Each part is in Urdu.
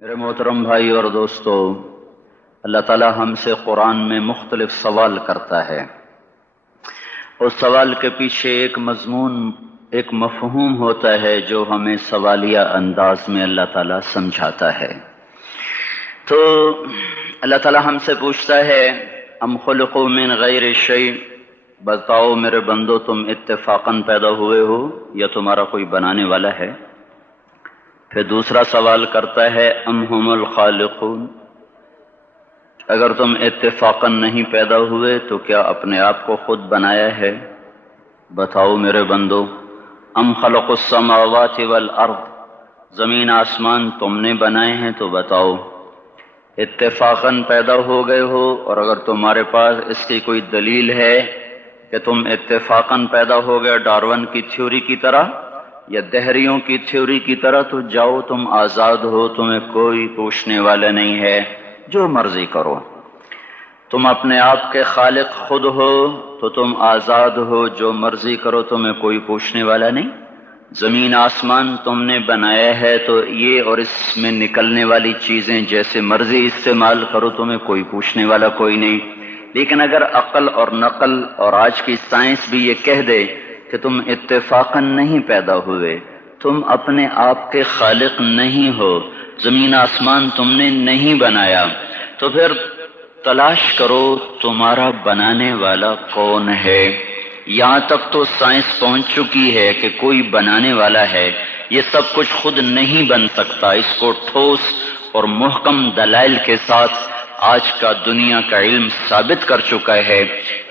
میرے محترم بھائی اور دوستو، اللہ تعالیٰ ہم سے قرآن میں مختلف سوال کرتا ہے۔ اس سوال کے پیچھے ایک مضمون، ایک مفہوم ہوتا ہے جو ہمیں سوالیہ انداز میں اللہ تعالیٰ سمجھاتا ہے۔ تو اللہ تعالیٰ ہم سے پوچھتا ہے ام خلقوا من غیر شیء، بتاؤ میرے بندو تم اتفاقاً پیدا ہوئے ہو یا تمہارا کوئی بنانے والا ہے؟ پھر دوسرا سوال کرتا ہے ام ہم الخالقون، اگر تم اتفاقاً نہیں پیدا ہوئے تو کیا اپنے آپ کو خود بنایا ہے؟ بتاؤ میرے بندو ام خلق السماوات والارض، زمین آسمان تم نے بنائے ہیں تو بتاؤ اتفاقاً پیدا ہو گئے ہو، اور اگر تمہارے پاس اس کی کوئی دلیل ہے کہ تم اتفاقاً پیدا ہو گئے ڈارون کی تھیوری کی طرح یا دہریوں کی تھیوری کی طرح، تو جاؤ تم آزاد ہو، تمہیں کوئی پوچھنے والا نہیں ہے، جو مرضی کرو۔ تم اپنے آپ کے خالق خود ہو تو تم آزاد ہو، جو مرضی کرو، تمہیں کوئی پوچھنے والا نہیں۔ زمین آسمان تم نے بنایا ہے تو یہ اور اس میں نکلنے والی چیزیں جیسے مرضی استعمال کرو، تمہیں کوئی پوچھنے والا کوئی نہیں۔ لیکن اگر عقل اور نقل اور آج کی سائنس بھی یہ کہہ دے کہ تم اتفاقاً نہیں پیدا ہوئے، تم اپنے آپ کے خالق نہیں ہو، زمین آسمان تم نے نہیں بنایا، تو پھر تلاش کرو تمہارا بنانے والا کون ہے۔ یہاں تک تو سائنس پہنچ چکی ہے کہ کوئی بنانے والا ہے، یہ سب کچھ خود نہیں بن سکتا۔ اس کو ٹھوس اور محکم دلائل کے ساتھ آج کا دنیا کا علم ثابت کر چکا ہے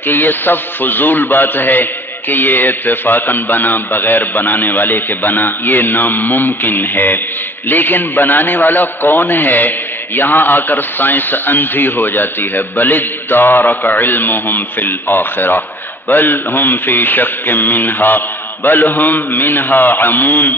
کہ یہ سب فضول بات ہے کہ یہ اتفاقاً بنا، بغیر بنانے والے کے بنا، یہ ناممکن ہے۔ لیکن بنانے والا کون ہے؟ یہاں آ کر سائنس اندھی ہو جاتی ہے۔ بل ادارک علمہم فی الآخرہ بل ہم فی شک منہا بل ہم منہا عمون۔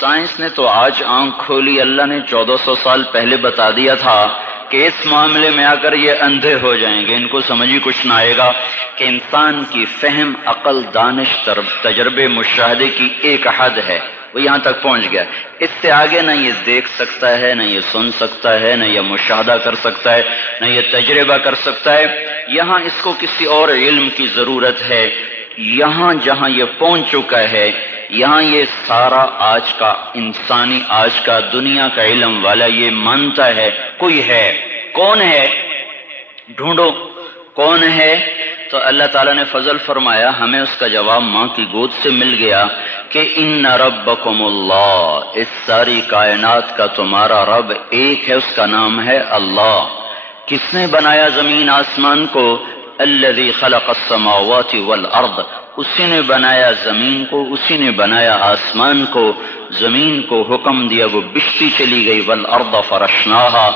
سائنس نے تو آج آنکھ کھولی، اللہ نے 1400 سال پہلے بتا دیا تھا کہ اس معاملے میں آ کر یہ اندھے ہو جائیں گے، ان کو سمجھ ہی کچھ نہ آئے گا کہ انسان کی فہم، عقل، دانش، تجربے، مشاہدے کی ایک حد ہے، وہ یہاں تک پہنچ گیا۔ اس سے آگے نہ یہ دیکھ سکتا ہے، نہ یہ سن سکتا ہے، نہ یہ مشاہدہ کر سکتا ہے، نہ یہ تجربہ کر سکتا ہے۔ یہاں اس کو کسی اور علم کی ضرورت ہے۔ یہاں جہاں یہ پہنچ چکا ہے، یہاں یہ سارا آج کا انسانی، آج کا دنیا کا علم والا یہ مانتا ہے کوئی ہے۔ کون ہے؟ ڈھونڈو کون ہے؟ تو اللہ تعالیٰ نے فضل فرمایا، ہمیں اس کا جواب ماں کی گود سے مل گیا کہ ان ربکم اللہ، اس ساری کائنات کا تمہارا رب ایک ہے، اس کا نام ہے اللہ۔ کس نے بنایا زمین آسمان کو؟ الذی خلق السماوات والارض، اسی نے بنایا زمین کو، اسی نے بنایا آسمان کو۔ زمین کو حکم دیا وہ بچھتی چلی گئی، والارض فرشناہا،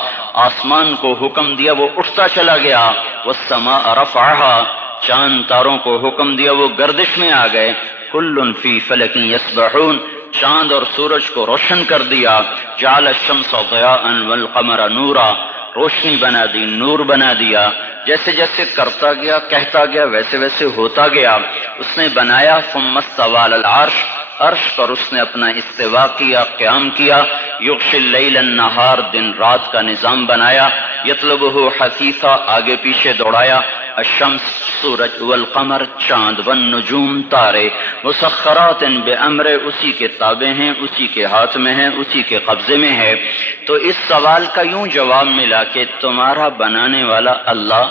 آسمان کو حکم دیا وہ اٹھتا چلا گیا، والسماء رفعہا، چاند تاروں کو حکم دیا وہ گردش میں آ گئے۔ کل فی فلک یسبحون، چاند اور سورج کو روشن کر دیا۔ جعل الشمس ضیاء والقمر نورا، روشنی بنا دی، نور بنا دیا۔ جیسے جیسے کرتا گیا، کہتا گیا، ویسے ویسے ہوتا گیا۔ اس نے بنایا ثم استوى علی العرش، عرش پر اس نے اپنا استوا کیا، قیام کیا۔ یغشی اللیل النہار، دن رات کا نظام بنایا۔ یطلبہ حثیثا، آگے پیچھے دوڑایا۔ الشمس، سورج، والقمر، چاند، والنجوم، تارے، مسخرات بامر، اسی کے تابع ہیں، اسی کے ہاتھ میں ہیں، اسی کے قبضے میں ہے۔ تو اس سوال کا یوں جواب ملا کہ تمہارا بنانے والا اللہ،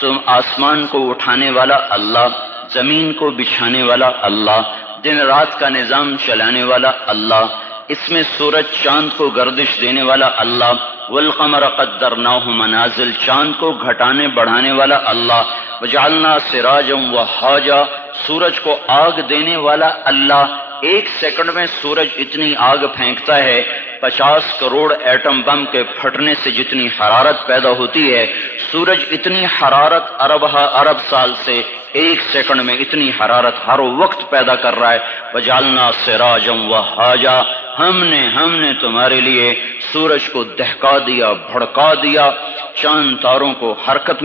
تم آسمان کو اٹھانے والا اللہ، زمین کو بچھانے والا اللہ، دن رات کا نظام چلانے والا اللہ، اس میں سورج چاند کو گردش دینے والا اللہ، والقمر قدرناہ منازل، چاند کو گھٹانے بڑھانے والا اللہ، وجعلنا سراجا وہاجا، سورج کو آگ دینے والا اللہ۔ ایک سیکنڈ میں سورج اتنی آگ پھینکتا ہے، 50 کروڑ ایٹم بم کے پھٹنے سے جتنی حرارت پیدا ہوتی ہے، سورج اتنی حرارت ارب سال سے ایک سیکنڈ میں اتنی حرارت ہر وقت پیدا کر رہا ہے۔ وجعلنا سراجا وہاجا، ہم نے تمہارے لیے سورج کو دہکا دیا، بھڑکا دیا، چاند تاروں کو حرکت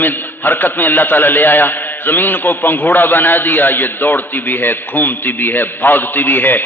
میں اللہ تعالیٰ لے آیا۔ زمین کو پنگھوڑا بنا دیا، یہ دوڑتی بھی ہے، گھومتی بھی ہے، بھاگتی بھی ہے،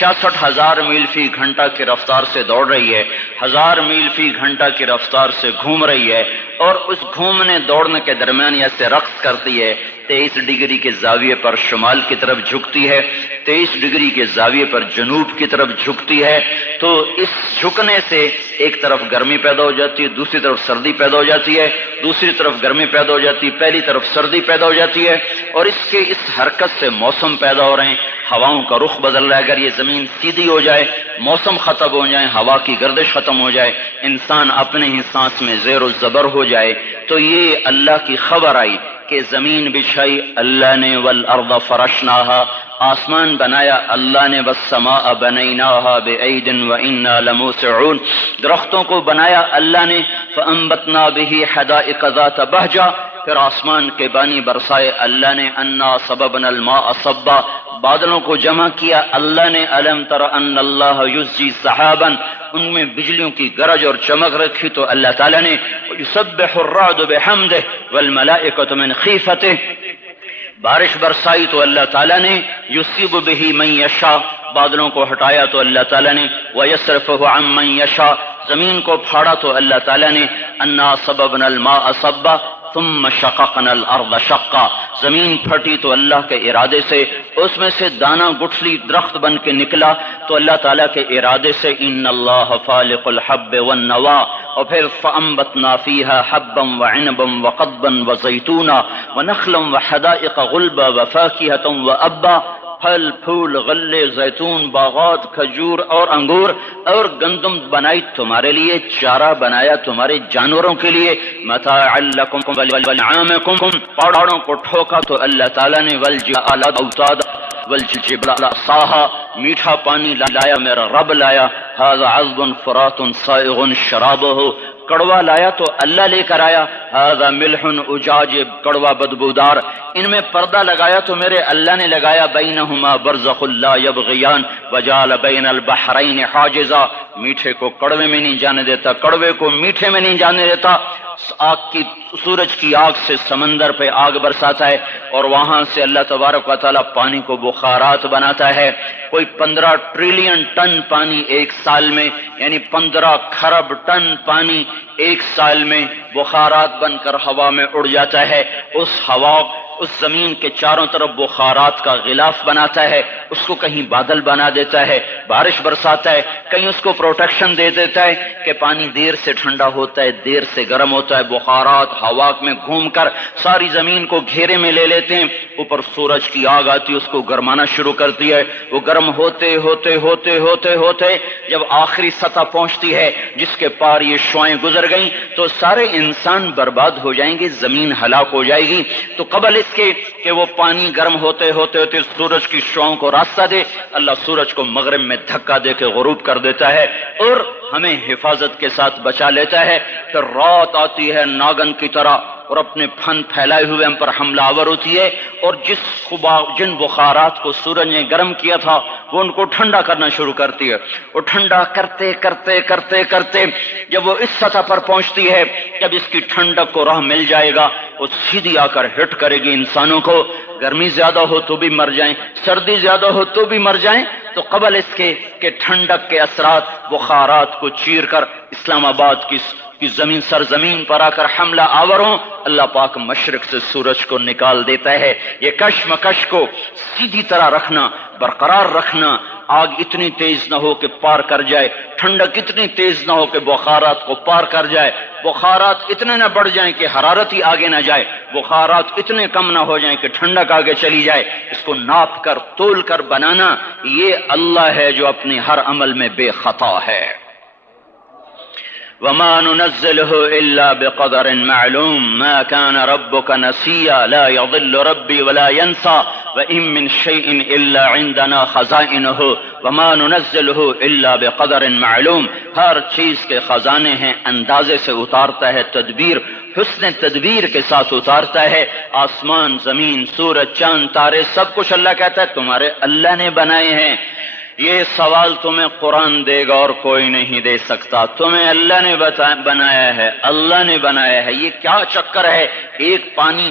66,000 میل فی گھنٹہ کی رفتار سے دوڑ رہی ہے، 1000 میل فی گھنٹہ کی رفتار سے گھوم رہی ہے، اور اس گھومنے دوڑنے کے درمیان ایسے رقص کرتی ہے، 23 ڈگری کے زاویے پر شمال کی طرف جھکتی ہے، 23 ڈگری کے زاویے پر جنوب کی طرف جھکتی ہے، تو اس جھکنے سے ایک طرف گرمی پیدا ہو جاتی ہے، دوسری طرف سردی پیدا ہو جاتی ہے، دوسری طرف گرمی پیدا ہو جاتی ہے، پہلی طرف سردی پیدا ہو جاتی ہے، اور اس کے اس حرکت سے موسم پیدا ہو رہے ہیں، ہواؤں کا رخ بدل رہا ہے۔ اگر یہ زمین سیدھی ہو جائے، موسم ختم ہو جائے، ہوا کی گردش ختم ہو جائے، انسان اپنے ہی سانس میں زیر و زبر ہو جائے، تو یہ اللہ کی خبر آئی کہ زمین بچھائی اللہ نے، والارض فرشناہا، آسمان بنایا اللہ نے، والسماء بنیناہا بعید وانا لموسعون، درختوں کو بنایا اللہ نے، فانبتنا به حدائق ذات بہجہ، پھر آسمان کے بانی برسائے اللہ نے، انا صببنا الماء صبا، بادلوں کو جمع کیا اللہ نے، الم تر ان اللہ یزجی سحابا، ان میں بجلیوں کی گرج اور چمک رکھی تو اللہ تعالیٰ نے، یسبح الرعد بحمدہ والملائکۃ من خیفتہ، بارش برسائی تو اللہ تعالیٰ نے، یصیب بہ من یشاء، بادلوں کو ہٹایا تو اللہ تعالیٰ نے، ویصرفہ عن من یشاء، زمین کو پھاڑا تو اللہ تعالیٰ نے، انا صببنا الماء صبا ثم شققنا الارض شقا، زمین پھٹی تو اللہ کے ارادے سے، اس میں سے دانا گٹھلی درخت بن کے نکلا تو اللہ تعالیٰ کے ارادے سے، ان اللہ فالق الحب والنوا، اور پھر فانبتنا فیہا حبا وعنبا وقضبا وزیتونا ونخلا وحدائق غلبا وفاکہۃ وابا، پھل پھول غلے زیتون باغات کھجور اور انگور اور گندم بنائی تمہارے لیے، چارہ بنایا تمہارے جانوروں کے لیے، متاعا لکم ولانعامکم، پہاڑوں کو ٹھوکا تو اللہ تعالیٰ نے، والجبال اوتادا والجبال صاحا، میٹھا پانی لایا میرا رب لایا، ھذا عذب فرات سائغ شرابہ، کڑوا لایا تو اللہ لے کر آیا، ھذا ملح اجاج، کڑوا بدبودار، ان میں پردہ لگایا تو میرے اللہ نے لگایا، بینہما برزخ لا یبغیان وجعل بین البحرین حاجزا، میٹھے کو کڑوے میں نہیں جانے دیتا، کڑوے کو میٹھے میں نہیں جانے دیتا، آگ کی، سورج کی آگ سے سمندر پہ آگ برساتا ہے، اور وہاں سے اللہ تبارک و تعالیٰ پانی کو بخارات بناتا ہے، کوئی 15 ٹریلین ٹن پانی ایک سال میں، یعنی 15 کھرب ٹن پانی ایک سال میں بخارات بن کر ہوا میں اڑ جاتا ہے، اس ہوا اس زمین کے چاروں طرف بخارات کا غلاف بناتا ہے، اس کو کہیں بادل بنا دیتا ہے، بارش برساتا ہے، کہیں اس کو پروٹیکشن دے دیتا ہے کہ پانی دیر سے ٹھنڈا ہوتا ہے، دیر سے گرم ہوتا ہے، بخارات ہوا میں گھوم کر ساری زمین کو گھیرے میں لے لیتے ہیں، اوپر سورج کی آگ آتی ہے، اس کو گرمانا شروع کرتی ہے، وہ گرم ہوتے ہوتے ہوتے ہوتے ہوتے جب آخری سطح پہنچتی ہے جس کے پار یہ شعاعیں گزر گئیں تو سارے انسان برباد ہو جائیں گے، زمین ہلاک ہو جائے گی، تو قبل اس کے کہ وہ پانی گرم ہوتے ہوتے ہوتے سورج کی شعاعوں کو راستہ دے، اللہ سورج کو مغرب میں دھکا دے کے غروب کر دیتا ہے اور ہمیں حفاظت کے ساتھ بچا لیتا ہے، پھر رات آتی ہے ناگن کی طرح اور اپنے پھن پھیلائے ہوئے ہم پر حملہ آور ہوتی ہے، اور جن بخارات کو سورج نے گرم کیا تھا وہ ان کو ٹھنڈا کرنا شروع کرتی ہے، اور ٹھنڈا کرتے کرتے کرتے کرتے جب وہ اس سطح پر پہنچتی ہے، جب اس کی ٹھنڈک کو راہ مل جائے گا وہ سیدھی آ کر ہٹ کرے گی انسانوں کو، گرمی زیادہ ہو تو بھی مر جائیں، سردی زیادہ ہو تو بھی مر جائیں، تو قبل اس کے کہ ٹھنڈک کے اثرات بخارات کو چیر کر اسلام آباد کی زمین سرزمین پر آ کر حملہ آور ہوں، اللہ پاک مشرق سے سورج کو نکال دیتا ہے۔ یہ کشمکش کو سیدھی طرح رکھنا، برقرار رکھنا، آگ اتنی تیز نہ ہو کہ پار کر جائے، ٹھنڈک اتنی تیز نہ ہو کہ بخارات کو پار کر جائے، بخارات اتنے نہ بڑھ جائیں کہ حرارت ہی آگے نہ جائے، بخارات اتنے کم نہ ہو جائیں کہ ٹھنڈک آگے چلی جائے، اس کو ناپ کر تول کر بنانا، یہ اللہ ہے جو اپنے ہر عمل میں بے خطا ہے۔ وما ننزله إلا بقدر معلوم ما كان ربك نسيا لا يضل ربي ولا ينسى وإن من شيء إلا عندنا خزائنه وما ننزله إلا بقدر معلوم، ہر چیز کے خزانے ہیں، اندازے سے اتارتا ہے، تدبیر حسن تدبیر کے ساتھ اتارتا ہے، آسمان زمین سورج چاند تارے سب کچھ اللہ کہتا ہے تمہارے اللہ نے بنائے ہیں۔ یہ سوال تمہیں قرآن دے گا اور کوئی نہیں دے سکتا، تمہیں اللہ نے بنایا ہے، اللہ نے بنایا ہے، یہ کیا چکر ہے؟ ایک پانی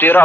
13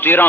13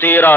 13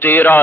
13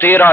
13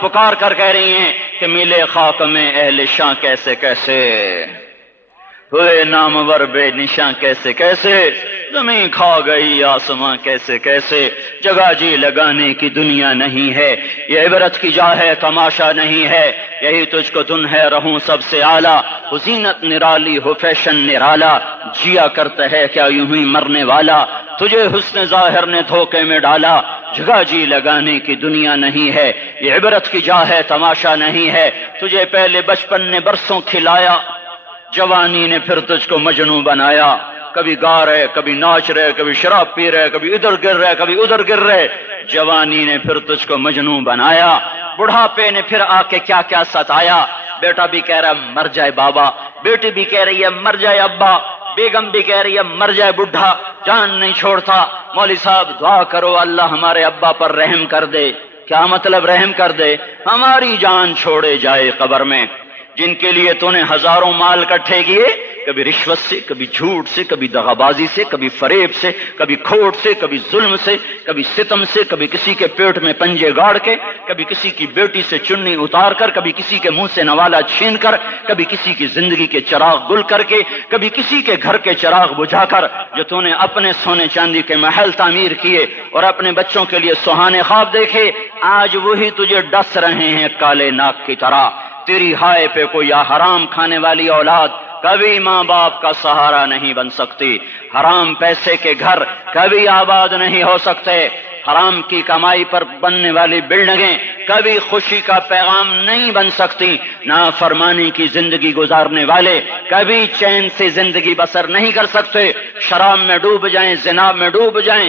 پکار کر کہہ رہی ہیں کہ ملے خاک میں اہل شاں کیسے کیسے، ہوئے نامور بے نشاں کیسے کیسے، زمین کھا گئی آسماں کیسے کیسے، جگہ جی لگانے کی دنیا نہیں ہے، یہ عبرت کی جا ہے تماشا نہیں ہے، یہی تجھ کو دن ہے رہوں سب سے اعلیٰ، ہو زینت نرالی ہو فیشن نرالا، جیا کرتا ہے کیا یوں ہی مرنے والا، تجھے حسن ظاہر نے دھوکے میں ڈالا، جگہ جی لگانے کی دنیا نہیں ہے، یہ عبرت کی جا ہے تماشا نہیں ہے، تجھے پہلے بچپن نے برسوں کھلایا، جوانی نے پھر تجھ کو مجنوں بنایا، کبھی گا رہے کبھی ناچ رہے کبھی شراب پی رہے کبھی ادھر گر رہے کبھی ادھر گر رہے، جوانی نے پھر تجھ کو مجنوں بنایا، بڑھاپے نے پھر آ کے کیا کیا ستایا، بیٹا بھی کہہ رہا ہے مر جائے بابا، بیٹی بھی کہہ رہی ہے مر جائے ابا، بیگم بھی کہہ رہی ہے مر جائے بڈھا، جان نہیں چھوڑتا، مولوی صاحب دعا کرو اللہ ہمارے ابا پر رحم کر دے، کیا مطلب رحم کر دے، ہماری جان چھوڑے جائے قبر میں، جن کے لیے تو نے ہزاروں مال اکٹھے کیے، کبھی رشوت سے کبھی جھوٹ سے کبھی دغابازی سے کبھی فریب سے کبھی کھوٹ سے کبھی ظلم سے کبھی ستم سے، کبھی کسی کے پیٹ میں پنجے گاڑ کے، کبھی کسی کی بیٹی سے چنی اتار کر، کبھی کسی کے منہ سے نوالا چھین کر، کبھی کسی کی زندگی کے چراغ گل کر کے، کبھی کسی کے گھر کے چراغ بجھا کر، جو تو نے اپنے سونے چاندی کے محل تعمیر کیے اور اپنے بچوں کے لیے سہانے خواب دیکھے، آج وہی تجھے ڈس رہے ہیں کالے ناک کی طرح، تیری ہائے پہ کوئی حرام کھانے والی اولاد کبھی ماں باپ کا سہارا نہیں بن سکتی، حرام پیسے کے گھر کبھی آباد نہیں ہو سکتے، حرام کی کمائی پر بننے والی بلڈنگیں کبھی خوشی کا پیغام نہیں بن سکتی، نافرمانی کی زندگی گزارنے والے کبھی چین سے زندگی بسر نہیں کر سکتے، شراب میں ڈوب جائیں، زنا میں ڈوب جائیں،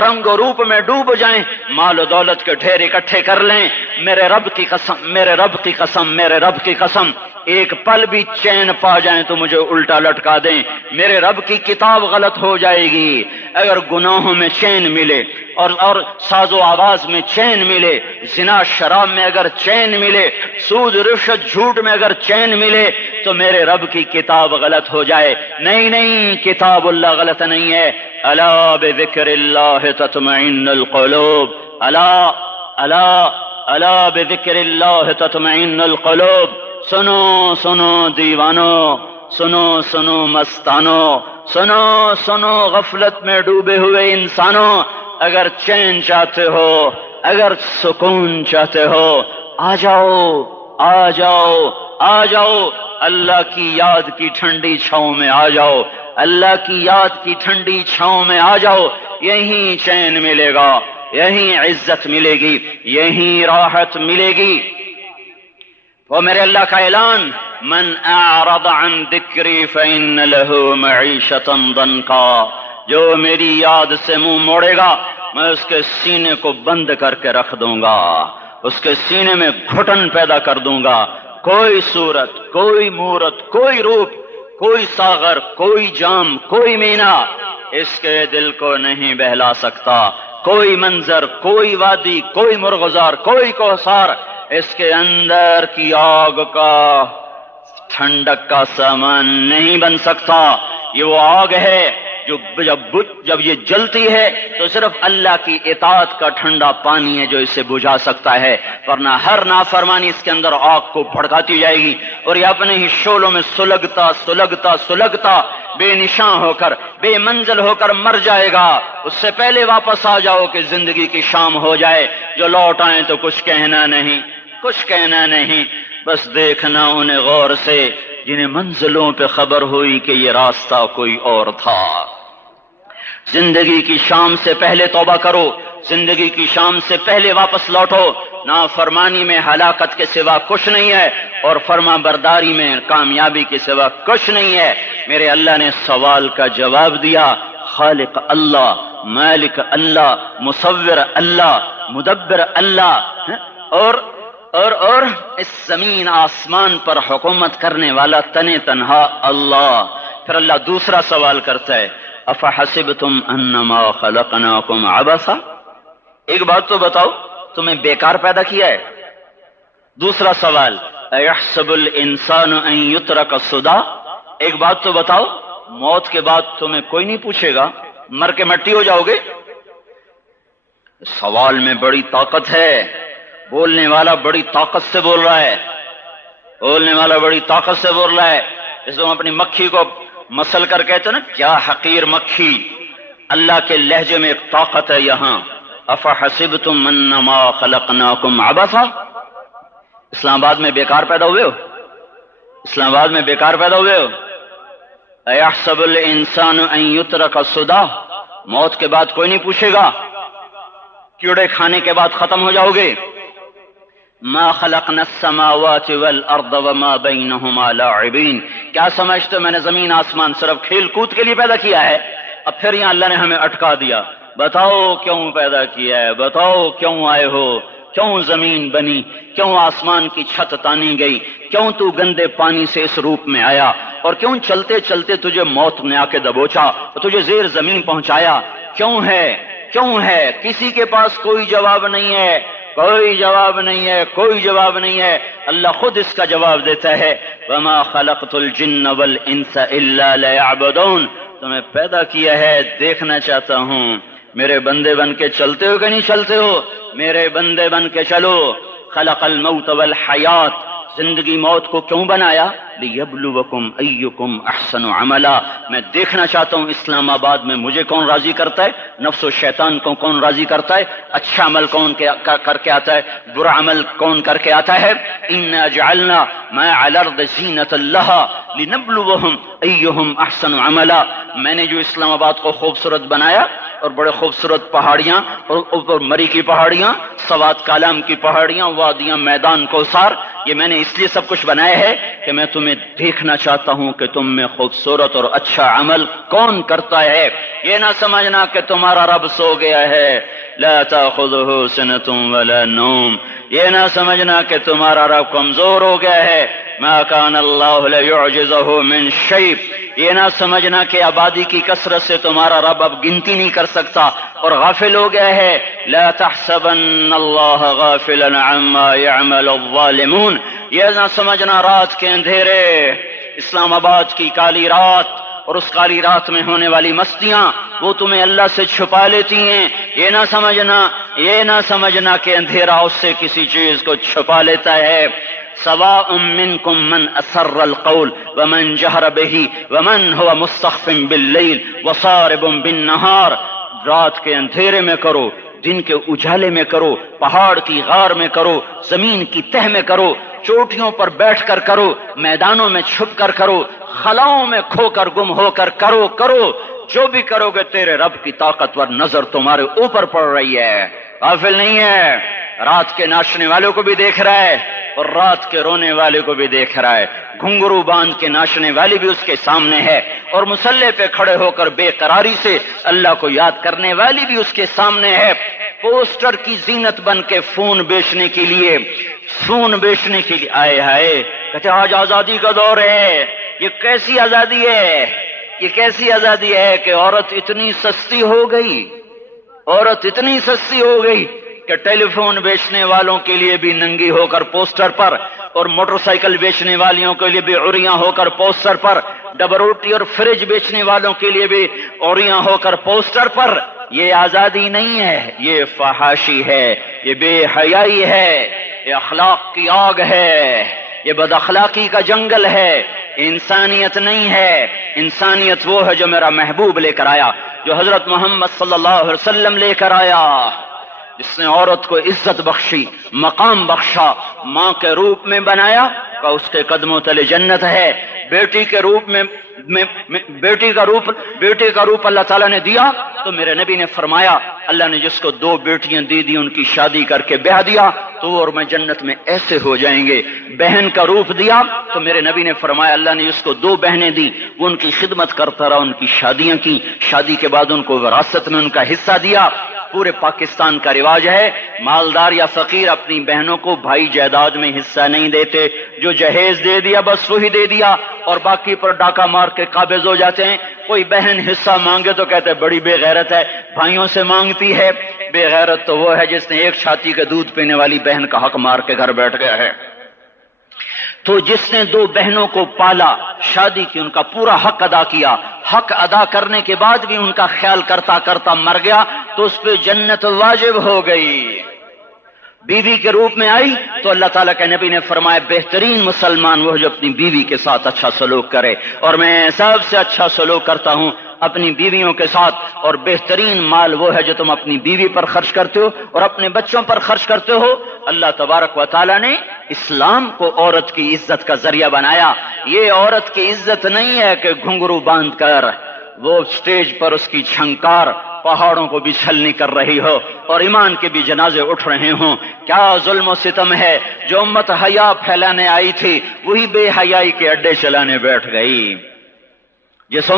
رنگ و روپ میں ڈوب جائیں، مال و دولت کے ڈھیر اکٹھے کر لیں، میرے رب کی قسم میرے رب کی قسم میرے رب کی قسم، ایک پل بھی چین پا جائیں تو مجھے الٹا لٹکا دیں، میرے رب کی کتاب غلط ہو جائے گی، اگر گناہوں میں چین ملے اور ساز و آواز میں چین ملے، زنا شراب میں اگر چین ملے، سود رشوت جھوٹ میں اگر چین ملے تو میرے رب کی کتاب غلط ہو جائے، نہیں نہیں کتاب اللہ غلط نہیں ہے، الا بذکر اللہ تطمئن القلوب، الا الا الا بذکر اللہ تطمئن القلوب، سنو سنو دیوانو، سنو سنو مستانو، سنو سنو غفلت میں ڈوبے ہوئے انسانوں، اگر چین چاہتے ہو، اگر سکون چاہتے ہو، آ جاؤ آ جاؤ آ جاؤ، اللہ کی یاد کی ٹھنڈی چھاؤں میں آ جاؤ، اللہ کی یاد کی ٹھنڈی چھاؤں میں آ جاؤ، یہیں چین ملے گا، یہیں عزت ملے گی، یہیں راحت ملے گی۔ وہ میرے اللہ کا اعلان، من اعرض عن ذکری فإن له معیشۃ ضنکا، جو میری یاد سے منہ موڑے گا میں اس کے سینے کو بند کر کے رکھ دوں گا، اس کے سینے میں گھٹن پیدا کر دوں گا، کوئی صورت کوئی مورت کوئی روپ کوئی ساغر کوئی جام کوئی مینا اس کے دل کو نہیں بہلا سکتا، کوئی منظر کوئی وادی کوئی مرغزار کوئی کوثر اس کے اندر کی آگ کا ٹھنڈک کا سامان نہیں بن سکتا، یہ وہ آگ ہے جو جب یہ جلتی ہے تو صرف اللہ کی اطاعت کا ٹھنڈا پانی ہے جو اسے بجھا سکتا ہے، ورنہ ہر نافرمانی اس کے اندر آگ کو بھڑکاتی جائے گی اور یہ اپنے ہی شعلوں میں سلگتا سلگتا سلگتا بے نشاں ہو کر بے منزل ہو کر مر جائے گا۔ اس سے پہلے واپس آ جاؤ کہ زندگی کی شام ہو جائے، جو لوٹ آئیں تو کچھ کہنا نہیں، کچھ کہنا نہیں، بس دیکھنا انہیں غور سے جنہیں منزلوں پہ خبر ہوئی کہ یہ راستہ کوئی اور تھا۔ زندگی کی شام سے پہلے توبہ کرو، زندگی کی شام سے پہلے واپس لوٹو، نافرمانی میں ہلاکت کے سوا کچھ نہیں ہے اور فرما برداری میں کامیابی کے سوا کچھ نہیں ہے۔ میرے اللہ نے سوال کا جواب دیا، خالق اللہ، مالک اللہ، مصور اللہ، مدبر اللہ، اور اس زمین آسمان پر حکومت کرنے والا تن تنہا اللہ۔ پھر اللہ دوسرا سوال کرتا ہے، افحسبتم انما خلقناکم عبثا، ایک بات تو بتاؤ تمہیں بیکار پیدا کیا ہے؟ دوسرا سوال، ایحسب الانسان ان یترک سدی، ایک بات تو بتاؤ موت کے بعد تمہیں کوئی نہیں پوچھے گا، مر کے مٹی ہو جاؤ گے؟ سوال میں بڑی طاقت ہے، بولنے والا بڑی طاقت سے بول رہا ہے، بولنے والا بڑی طاقت سے بول رہا ہے. اس کو اپنی مکھی کو مسل کر کہتے نا، کیا حقیر مکھی. اللہ کے لہجے میں ایک طاقت ہے یہاں. افحسبتم انما خلقناکم عبثا، اسلام آباد میں بیکار پیدا ہوئے ہو، اسلام آباد میں بیکار پیدا ہوئے ہو. ایحسب الانسان ان یترک سدی، موت کے بعد کوئی نہیں پوچھے گا، کیڑے کھانے کے بعد ختم ہو جاؤ گے. ما خلقنا السماوات والارض وما بینہما لاعبین، کیا سمجھتے ہو میں نے زمین آسمان صرف کھیل کود کے لیے پیدا کیا ہے؟ اب پھر یہاں اللہ نے ہمیں اٹکا دیا. بتاؤ کیوں پیدا کیا ہے، بتاؤ کیوں آئے ہو، کیوں زمین بنی، کیوں آسمان کی چھت تانی گئی، کیوں تو گندے پانی سے اس روپ میں آیا، اور کیوں چلتے چلتے تجھے موت نے آ کے دبوچا اور تجھے زیر زمین پہنچایا. کیوں ہے، کیوں ہے؟ کسی کے پاس کوئی جواب نہیں ہے، کوئی جواب نہیں ہے، کوئی جواب نہیں ہے. اللہ خود اس کا جواب دیتا ہے، وما خلقت الجن والانس الا ليعبدون، تمہیں پیدا کیا ہے دیکھنا چاہتا ہوں میرے بندے بن کے چلتے ہو کہ نہیں چلتے ہو، میرے بندے بن کے چلو. خلق الموت والحیات، زندگی موت کو کیوں بنایا؟ لیبلوکم ایکم احسن عملا، میں دیکھنا چاہتا ہوں اسلام آباد میں مجھے کون راضی کرتا ہے، نفس و شیطان کو کون راضی کرتا ہے، اچھا عمل کون کر کے آتا ہے، برا عمل کون کر کے آتا ہے. انا جعلنا ما علی الارض زینۃ لها لنبلوہم ایہم احسن عملا، میں نے جو اسلام آباد کو خوبصورت بنایا اور بڑے خوبصورت پہاڑیاں اور اوپر مری کی پہاڑیاں، سوات کالام کی پہاڑیاں، وادیاں، میدان کوثر، یہ میں نے اس لیے سب کچھ بنایا ہے کہ میں تمہیں دیکھنا چاہتا ہوں کہ تم میں خوبصورت اور اچھا عمل کون کرتا ہے. یہ نہ سمجھنا کہ تمہارا رب سو گیا ہے، لا تأخذہ سنۃ ولا نوم، یہ نہ سمجھنا کہ تمہارا رب کمزور ہو گیا ہے، ما کان اللہ لیعجزہ من شیء، یہ نہ سمجھنا کہ آبادی کی کثرت سے تمہارا رب اب گنتی نہیں کر سکتا اور غافل ہو گیا ہے. لا تحسبن اللہ غافلا عما يعمل الظالمون، یہ نہ سمجھنا رات کے اندھیرے، اسلام آباد کی کالی رات اور اس کالی رات میں ہونے والی مستیاں وہ تمہیں اللہ سے چھپا لیتی ہیں. یہ نہ سمجھنا، یہ نہ سمجھنا کہ اندھیرا اس سے کسی چیز کو چھپا لیتا ہے. سواء منکم من اسر القول ومن جہر به ومن هو مستخف باللیل وصارب بالنہار، رات کے اندھیرے میں کرو، دن کے اجالے میں کرو، پہاڑ کی غار میں کرو، زمین کی تہ میں کرو، چوٹیوں پر بیٹھ کر کرو، میدانوں میں چھپ کر کرو، خلاؤں میں کھو کر گم ہو کر کرو، جو بھی کرو گے تیرے رب کی طاقتور نظر تمہارے اوپر پڑ رہی ہے، غافل نہیں ہے. رات کے ناچنے والوں کو بھی دیکھ رہا ہے اور رات کے رونے والے کو بھی دیکھ رہا ہے، گھنگرو باندھ کے ناچنے والی بھی اس کے سامنے ہے اور مسلح پہ کھڑے ہو کر بے قراری سے اللہ کو یاد کرنے والی بھی اس کے سامنے ہے. پوسٹر کی زینت بن کے فون بیچنے کے لیے آئے ہائے کہتے آج آزادی کا دور ہے. یہ کیسی آزادی ہے، یہ کیسی آزادی ہے کہ عورت اتنی سستی ہو گئی، عورت اتنی سستی ہو گئی کہ ٹیلی فون بیچنے والوں کے لیے بھی ننگی ہو کر پوسٹر پر، اور موٹر سائیکل بیچنے والوں کے لیے بھی عریاں ہو کر پوسٹر پر، ڈبل روٹی اور فریج بیچنے والوں کے لیے بھی عریاں ہو کر پوسٹر پر. یہ آزادی نہیں ہے، یہ فحاشی ہے، یہ بے حیائی ہے، یہ اخلاق کی آگ ہے، یہ بد اخلاقی کا جنگل ہے. انسانیت نہیں ہے. انسانیت وہ ہے جو میرا محبوب لے کر آیا، جو حضرت محمد صلی اللہ علیہ وسلم لے کر آیا، جس نے عورت کو عزت بخشی، مقام بخشا، ماں کے روپ میں بنایا کہ اس کے قدموں تلے جنت ہے. بیٹی کے روپ میں بیٹی کا روپ اللہ تعالیٰ نے دیا تو میرے نبی نے فرمایا اللہ نے جس کو 2 بیٹیاں دی ان کی شادی کر کے بیاہ دیا تو وہ اور میں جنت میں ایسے ہو جائیں گے. بہن کا روپ دیا تو میرے نبی نے فرمایا اللہ نے جس کو 2 بہنیں دی وہ ان کی خدمت کرتا رہا، ان کی شادیاں کی، شادی کے بعد ان کو وراثت میں ان کا حصہ دیا. پورے پاکستان کا رواج ہے مالدار یا فقیر اپنی بہنوں کو بھائی جائیداد میں حصہ نہیں دیتے، جو جہیز دے دیا بس وہی دے دیا اور باقی پر ڈاکہ مار کے قابض ہو جاتے ہیں. کوئی بہن حصہ مانگے تو کہتے ہیں بڑی بے غیرت ہے، بھائیوں سے مانگتی ہے. بے غیرت تو وہ ہے جس نے ایک چھاتی کے دودھ پینے والی بہن کا حق مار کے گھر بیٹھ گیا ہے. تو جس نے 2 بہنوں کو پالا، شادی کی، ان کا پورا حق ادا کیا، حق ادا کرنے کے بعد بھی ان کا خیال کرتا کرتا مر گیا تو اس پہ جنت واجب ہو گئی. بیوی کے روپ میں آئی تو اللہ تعالیٰ کے نبی نے فرمایا بہترین مسلمان وہ جو اپنی بیوی کے ساتھ اچھا سلوک کرے، اور میں سب سے اچھا سلوک کرتا ہوں اپنی بیویوں کے ساتھ، اور بہترین مال وہ ہے جو تم اپنی بیوی پر خرچ کرتے ہو اور اپنے بچوں پر خرچ کرتے ہو۔ اللہ تبارک و تعالیٰ نے اسلام کو عورت کی عزت کا ذریعہ بنایا۔ یہ عورت کی عزت نہیں ہے کہ گھنگرو باندھ کر وہ سٹیج پر اس کی جھنکار پہاڑوں کو بھی چھلنی کر رہی ہو اور ایمان کے بھی جنازے اٹھ رہے ہوں۔ کیا ظلم و ستم ہے، جو امت حیا پھیلانے آئی تھی وہی بے حیائی کے اڈے چلانے بیٹھ گئی۔ جس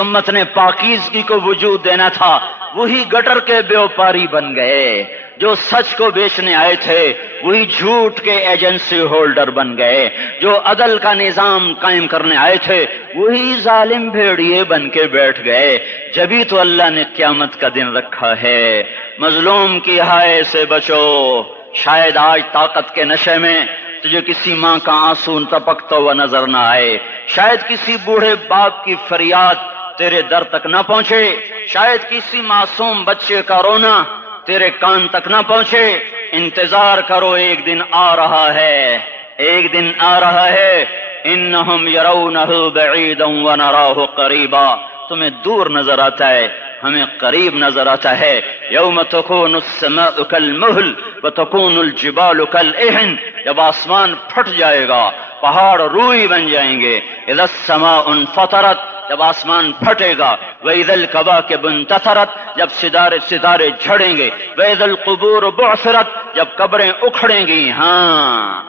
امت نے پاکیزگی کو وجود دینا تھا وہی گٹر کے بیوپاری بن گئے۔ جو سچ کو بیچنے آئے تھے وہی جھوٹ کے ایجنسی ہولڈر بن گئے۔ جو عدل کا نظام قائم کرنے آئے تھے وہی ظالم بھیڑیے بن کے بیٹھ گئے۔ جبھی تو اللہ نے قیامت کا دن رکھا ہے۔ مظلوم کی ہائے سے بچو، شاید آج طاقت کے نشے میں تجھے کسی ماں کا آنسو ٹپکتا ہوا نظر نہ آئے، شاید کسی بوڑھے باپ کی فریاد تیرے در تک نہ پہنچے، شاید کسی معصوم بچے کا رونا تیرے کان تک نہ پہنچے۔ انتظار کرو، ایک دن آ رہا ہے، ایک دن آ رہا ہے۔ انہم یرونہ بعیدا ونراہ قریبا، تمہیں دور نظر آتا ہے، ہمیں قریب نظر آتا ہے۔ یوم تکون السماء کالمہل وتکون الجبال کالعہن، جب آسمان پھٹ جائے گا پہاڑ روئی بن جائیں گے۔ اذا السماء انفطرت، جب آسمان پھٹے گا۔ وَإِذَا الْكَوَاكِبُ انتثرت، جب ستارے جھڑیں گے۔ وَإِذَا الْقُبُورُ بُعْثِرَتْ، جب قبریں اکھڑیں گی۔ ہاں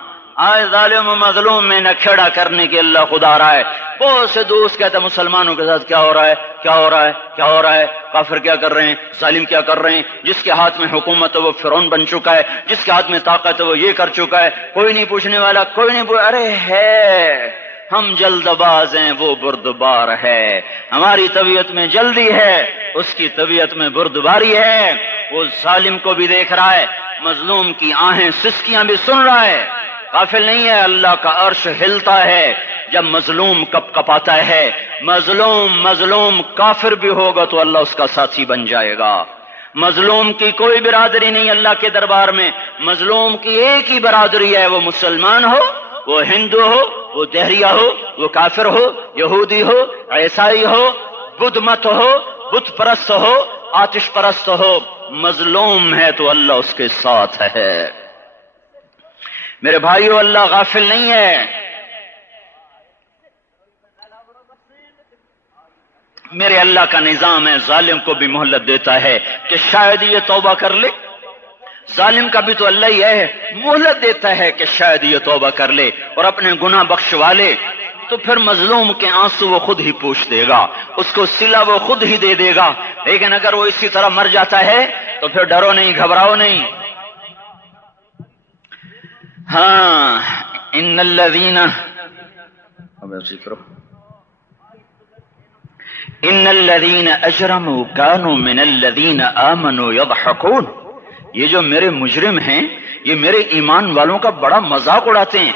آج ظالم و مظلوم میں نہ کھیڑا کرنے کی اللہ خدا رہا ہے۔ بہت سے دوست کہتے ہیں مسلمانوں کے ساتھ کیا ہو رہا ہے، کیا ہو رہا ہے، کیا ہو رہا ہے، کافر کیا کر رہے ہیں، ظالم کیا کر رہے ہیں، جس کے ہاتھ میں حکومت ہے وہ فرعون بن چکا ہے، جس کے ہاتھ میں طاقت ہے وہ یہ کر چکا ہے، کوئی نہیں پوچھنے والا، کوئی نہیں ارے ہے، ہم جلد باز ہیں وہ بردبار ہے۔ ہماری طبیعت میں جلدی ہے، اس کی طبیعت میں بردباری ہے۔ وہ ظالم کو بھی دیکھ رہا ہے، مظلوم کی آہیں سسکیاں بھی سن رہا ہے۔ غافل نہیں ہے، اللہ کا عرش ہلتا ہے جب مظلوم کپ کپاتا ہے۔ مظلوم کافر بھی ہوگا تو اللہ اس کا ساتھی بن جائے گا۔ مظلوم کی کوئی برادری نہیں اللہ کے دربار میں، مظلوم کی ایک ہی برادری ہے، وہ مسلمان ہو، وہ ہندو ہو، وہ دہریہ ہو، وہ کافر ہو، یہودی ہو، عیسائی ہو، بدھ مت ہو، بت پرست ہو، آتش پرست ہو، مظلوم ہے تو اللہ اس کے ساتھ ہے۔ میرے بھائیو، اللہ غافل نہیں ہے۔ میرے اللہ کا نظام ہے، ظالم کو بھی مہلت دیتا ہے کہ شاید یہ توبہ کر لے۔ ظالم کا بھی تو اللہ ہی ہے، مہلت دیتا ہے کہ شاید یہ توبہ کر لے اور اپنے گناہ بخشوا لے، تو پھر مظلوم کے آنسو وہ خود ہی پوچھ دے گا، اس کو صلہ وہ خود ہی دے دے گا۔ لیکن اگر وہ اسی طرح مر جاتا ہے تو پھر ڈرو نہیں، گھبراؤ نہیں۔ ہاں ان الذین اجرموا كانوا من الذین آمنوا يضحكون، یہ جو میرے مجرم ہیں یہ میرے ایمان والوں کا بڑا مذاق اڑاتے ہیں۔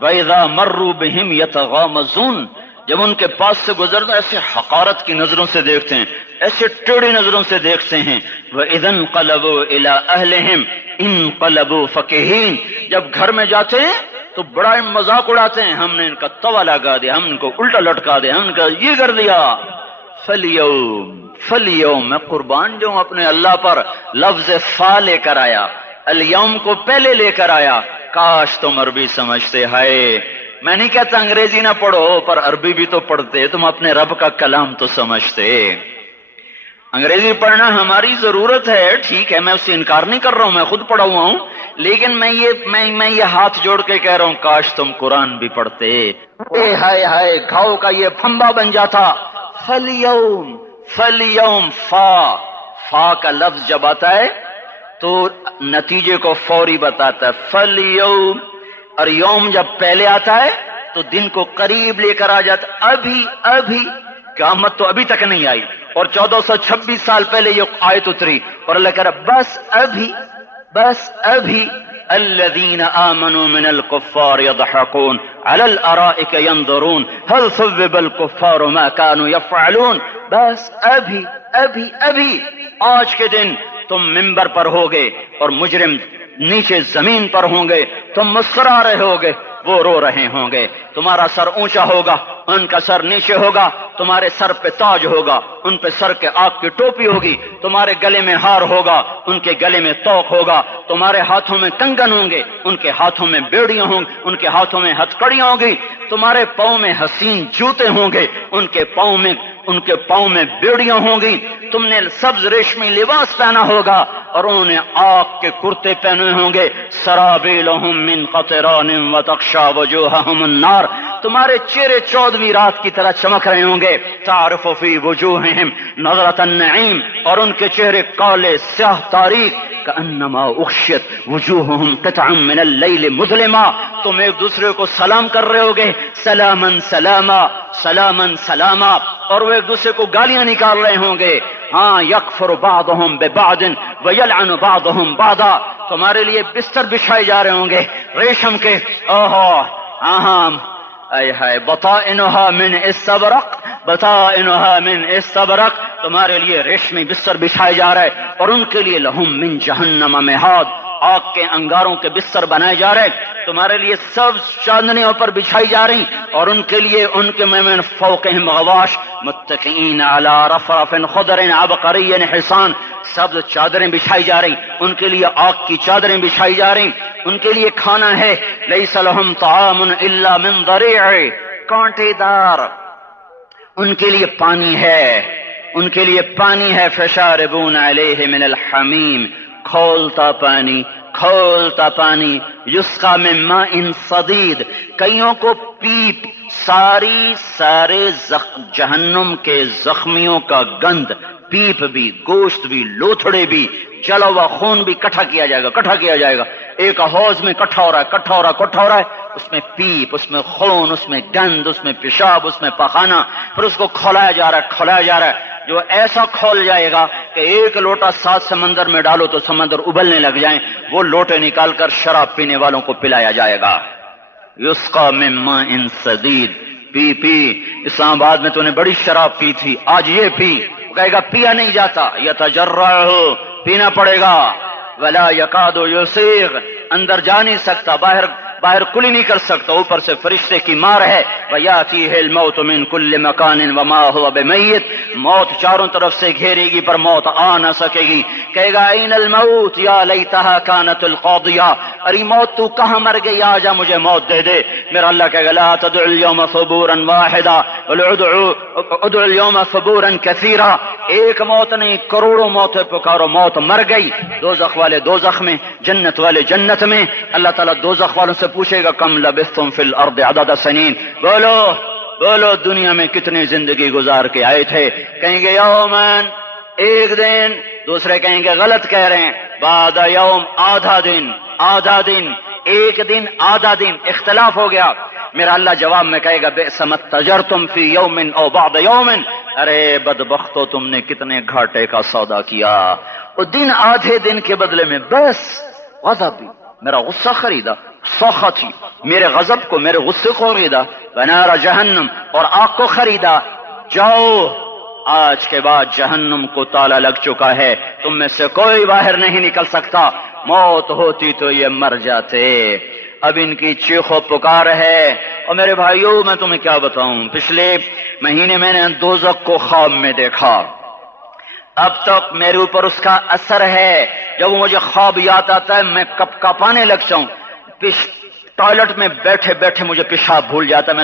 وَإِذَا مَرُّوا بِهِمْ يَتَغَامَزُونَ، جب ان کے پاس سے گزرتا ایسے حقارت کی نظروں سے دیکھتے ہیں، ایسے ٹیڑھی نظروں سے دیکھتے ہیں۔ وَإِذَا انقلبوا إِلَىٰ أَهْلِهِمْ انقلبوا فَكِهِينَ، جب گھر میں جاتے ہیں تو بڑا مذاق اڑاتے ہیں، ہم نے ان کا توا لگا دیا، ہم ان کو الٹا لٹکا دیا، ہم ان کا یہ کر دیا۔ فَالْيَوْمَ میں قربان جو اپنے اللہ پر لفظ فا لے کر آیا، الیوم کو پہلے لے کر آیا۔ کاش تم عربی سمجھتے، ہائے میں نہیں کہتا انگریزی نہ پڑھو، پر عربی بھی تو پڑھتے، تم اپنے رب کا کلام تو سمجھتے۔ انگریزی پڑھنا ہماری ضرورت ہے، ٹھیک ہے، میں اس سے انکار نہیں کر رہا ہوں، میں خود پڑھا ہوا ہوں، لیکن میں یہ ہاتھ جوڑ کے کہہ رہا ہوں کاش تم قرآن بھی پڑھتے۔ اے ہائے ہائے، گھاؤ کا یہ پھمبا بن جاتا۔ فَالْيَوْمَ فا کا لفظ جب آتا ہے تو نتیجے کو فوری بتاتا ہے۔ فَالْيَوْمَ، اور یوم جب پہلے آتا ہے تو دن کو قریب لے کر آ جاتا۔ ابھی قیامت تو ابھی تک نہیں آئی، اور 1426 سال پہلے یہ آیت اتری، اور اللہ کہہ رہا بس ابھی الذين آمنوا من الكفار يضحكون على الارائك ينظرون هل ثوب الكفار ما كانوا يفعلون۔ بس ابھی آج کے دن تم ممبر پر ہوگے اور مجرم نیچے زمین پر ہوں گے، تم مسکرا رہے ہوگے، وہ رو رہے ہوں گے، تمہارا سر اونچا ہوگا، ان کا سر نیچے ہوگا، تمہارے سر پہ تاج ہوگا، ان پہ سر کے آگ کی ٹوپی ہوگی، تمہارے گلے میں ہار ہوگا، ان کے گلے میں توق ہوگا، تمہارے ہاتھوں میں کنگن ہوں گے، ان کے ہاتھوں میں بیڑیاں ہوں گی، ان کے ہاتھوں میں ہتھکڑیاں ہوں گی، تمہارے پاؤں میں حسین جوتے ہوں گے، ان کے پاؤں میں بیڑیاں ہوں گی، تم نے سبز ریشمی لباس پہنا ہوگا اور انہوں نے آگ کے کرتے پہنے ہوں گے، سرابیلہم من قطران وتغشا وجوہہم النار، تمہارے چہرے 14ویں رات کی طرح چمک رہے ہوں گے، تعرف فی وجوہہم نظرۃ النعیم، اور ان کے چہرے کالے سیاہ تاریک، کأنما اغشیت وجوہہم قطعا من اللیل مظلما، تم ایک دوسرے کو سلام کر رہے ہوگے، سلاما سلاما سلاما سلاما، اور وہ ایک دوسرے کو گالیاں نکال رہے ہوں گے، ہاں یکفر بعضهم ببعض ویلعن بعضهم بعضا، تمہارے لیے بستر بچھائے جا رہے ہوں گے ریشم کے، اے ہائے بطائنها من استبرق، بطائنها من استبرق، تمہارے لیے ریشمی بستر بچھائے جا رہے، اور ان کے لیے لہم من جہنم مہاد، آگ کے انگاروں کے بستر بنائے جا رہے، تمہارے لیے سب چاندنیوں پر بچھائی جا رہی، اور ان کے لیے ان کے من فوقہم غواش متکئین علی رفرف خضر عبقری حسان، سب چادریں بچھائی جا رہی، ان کے لیے آگ کی چادریں بچھائی جا رہی، ان کے لیے کھانا ہے، لیس لہم طعام الا من ضریع، کانٹے دار، ان کے لیے پانی ہے، ان کے لیے پانی ہے، فشاربون علیہ من الحمیم، کھولتا پانی، کھولتا پانی، یسقا من ماء صدید، کئیوں کو پیپ، سارے جہنم کے زخمیوں کا گند، پیپ بھی، گوشت بھی، لوتھڑے بھی، جلا ہوا خون بھی کٹھا کیا جائے گا، ایک حوض میں کٹھا ہو رہا ہے، اس میں پیپ، اس میں خون، اس میں گند، اس میں پیشاب، اس میں پخانہ، پھر اس کو کھولایا جا رہا ہے، جو ایسا کھول جائے گا کہ ایک لوٹا 7 سمندر میں ڈالو تو سمندر ابلنے لگ جائیں، وہ لوٹے نکال کر شراب پینے والوں کو پلایا جائے گا، یسقا من ماء صدید، پی اسلام آباد میں تو نے بڑی شراب پی تھی، آج یہ پی، وہ کہے گا پیا نہیں جاتا، یتجرعہ، پینا پڑے گا، ولا یکاد یسیغ، اندر جا نہیں سکتا، باہر کلی نہیں کر سکتا، اوپر سے فرشتے کی مار ہے، وَيَأْتِيهِ الْمَوْتُ مِنْ كُلِّ مَكَانٍ وَمَا هُوَ بِمَيِّتٍ، موت چاروں طرف سے گھیرے گی پر موت آ نہ سکے گی، کہے گا اَيْنَ الْمَوْتِ يَا لَيْتَهَا كَانَتِ الْقَاضِيَةَ، ارے موت تو کہاں مر گئی، آجا مجھے موت دے دے، میرا اللہ کہے گا لَا تَدْعُ الْيَوْمَ ثُبُورًا وَاحِدًا وَادْعُ الْيَوْمَ ثُبُورًا كَثِيرًا، ایک موت نہیں کروڑوں موتیں پکارو، موت مر گئی، دوزخ والے دوزخ میں، جنت والے جنت میں، اللہ تعالیٰ دوزخ والوں سے پوچھے گا کم لبثتم فی الارض عدد سنین، بولو دنیا میں کتنی زندگی گزار کے آئے تھے، کہیں گے یومن، ایک دن، دوسرے کہیں گے غلط کہہ رہے ہیں، بعد یوم، آدھا دن، ایک دن آدھا دن، اختلاف ہو گیا، میرا اللہ جواب میں کہے گا بئس ما تجرتم فی یوم او بعد یوم، ارے بدبختو تم نے کتنے گھاٹے کا سودا کیا، وہ دن آدھے دن کے بدلے میں بس غضبی، میرا غصہ خریدا، سخطی، میرے غضب کو، میرے غصے کو خریدا، بنار جہنم، اور آگ کو خریدا، جاؤ آج کے بعد جہنم کو تالا لگ چکا ہے، تم میں سے کوئی باہر نہیں نکل سکتا، موت ہوتی تو یہ مر جاتے، اب ان کی چیخ و پکار ہے، اور میرے بھائیوں میں تمہیں کیا بتاؤں، پچھلے مہینے میں نے دوزخ کو خواب میں دیکھا، اب تک میرے اوپر اس کا اثر ہے، جب وہ مجھے خواب یاد آتا ہے میں کپ کپانے لگتا ہوں، ٹوائلٹ میں بیٹھے بیٹھے مجھے پیشاب بھول جاتا ہے،